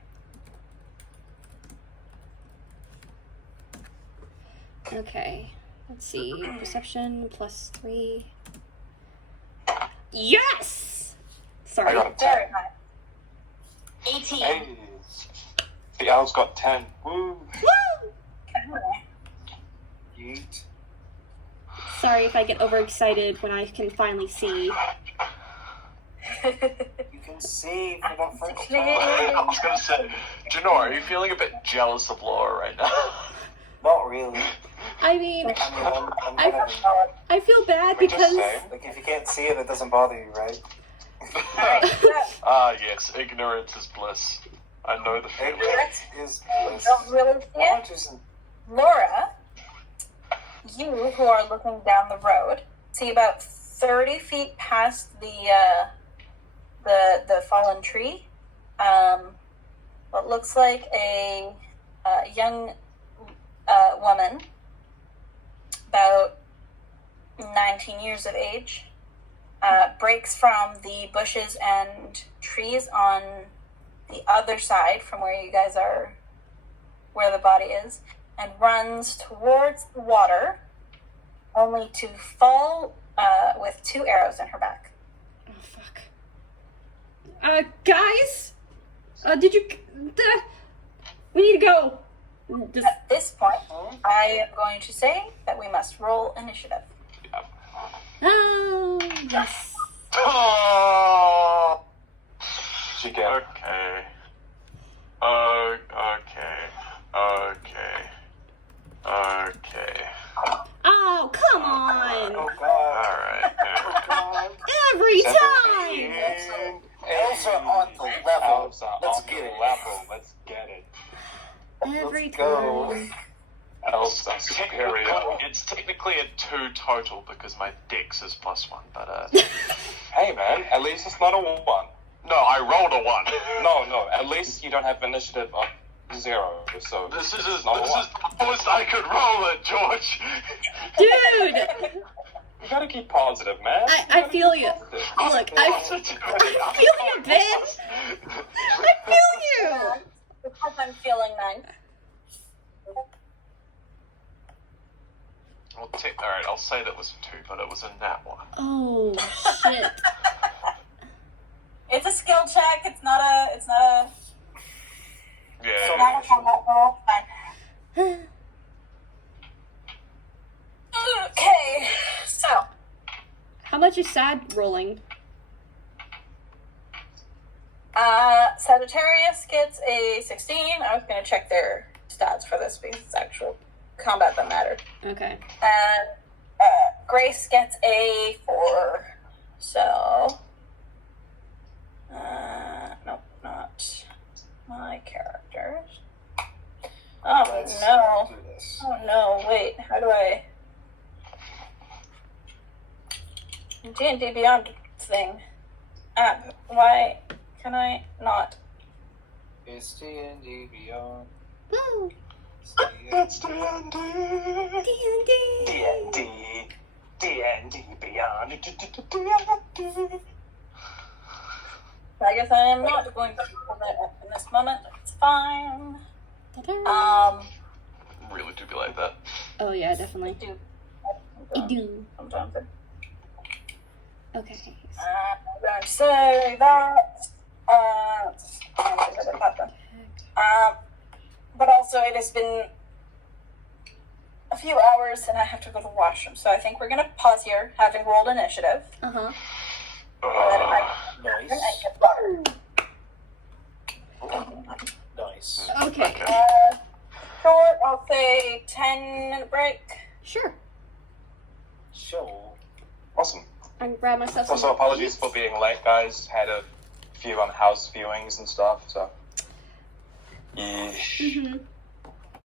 Okay. Let's see. Perception +3. Yes! I Sorry. got a 10. Very high. 18. Hey, the owl's got 10. Woo! Okay. yeet. Sorry if I get overexcited when I can finally see. You can see for the first time. I was gonna say, Janor, are you feeling a bit jealous of Laura right now? Not really. I mean, I'm I- kind of... I feel bad We just because say. Like, if you can't see it, it doesn't bother you, right? Ah, yes, ignorance is bliss. I know the feeling. Ignorance is bliss. Don't really see it. Knowledge isn't... Laura, you who are looking down the road, see about 30 feet past the fallen tree, what looks like a young woman, about 19 years of age, breaks from the bushes and trees on the other side from where you guys are, where the body is, and runs towards the water, only to fall with 2 arrows in her back. Oh, fuck. Guys? Did you... we need to go. Just... At this point, I am going to say that we must roll initiative. Oh, yes. Oh, She get okay. Okay. Oh, come on. Oh, God. Alright. Oh, God. Every time. Elves are on the level. Elves are Let's on get the it. level. Let's get it. Every Let's go. time. Elves are superior. It's technically a 2 total because my dex is +1, but Hey man, at least it's not a 1. no, I rolled a 1. No, at least you don't have initiative of 0, so This is it's not a 1. the most I could roll it, George. Dude! You gotta keep positive, man. I gotta feel keep you. positive. Look, I feel you, bitch! I feel you! Because I'm feeling nice. Well, alright, I'll say that was a 2, but it was a nat 1. Oh, shit. It's a skill check. It's not a Yeah. combat roll. Fine. Okay, so How much is sad rolling? Sagittarius gets a 16. I was gonna check their stats for this because it's actual combat that mattered. Okay. And Grace gets a 4. So, nope, not my characters. Oh Let's no! do this. Oh no! Wait, how do I? D&D Beyond thing app. Why can I not? It's D&D Beyond. Woo! It's D&D. D&D. D&D Beyond. D&D. I guess I am not going to pull that up in this moment. It's fine. Really do be like that. Oh yeah, definitely. Do. I do. Sometimes. Okay. I'm going to say that. But also, it has been a few hours and I have to go to the washroom. So I think we're going to pause here, having rolled initiative. Uh-huh. Nice. Okay. Short, I'll say 10-minute break. Sure. Sure. Awesome. I can grab myself Also, some apologies for being late, guys. Had a few house viewings and stuff, so. Yeah. Mm-hmm.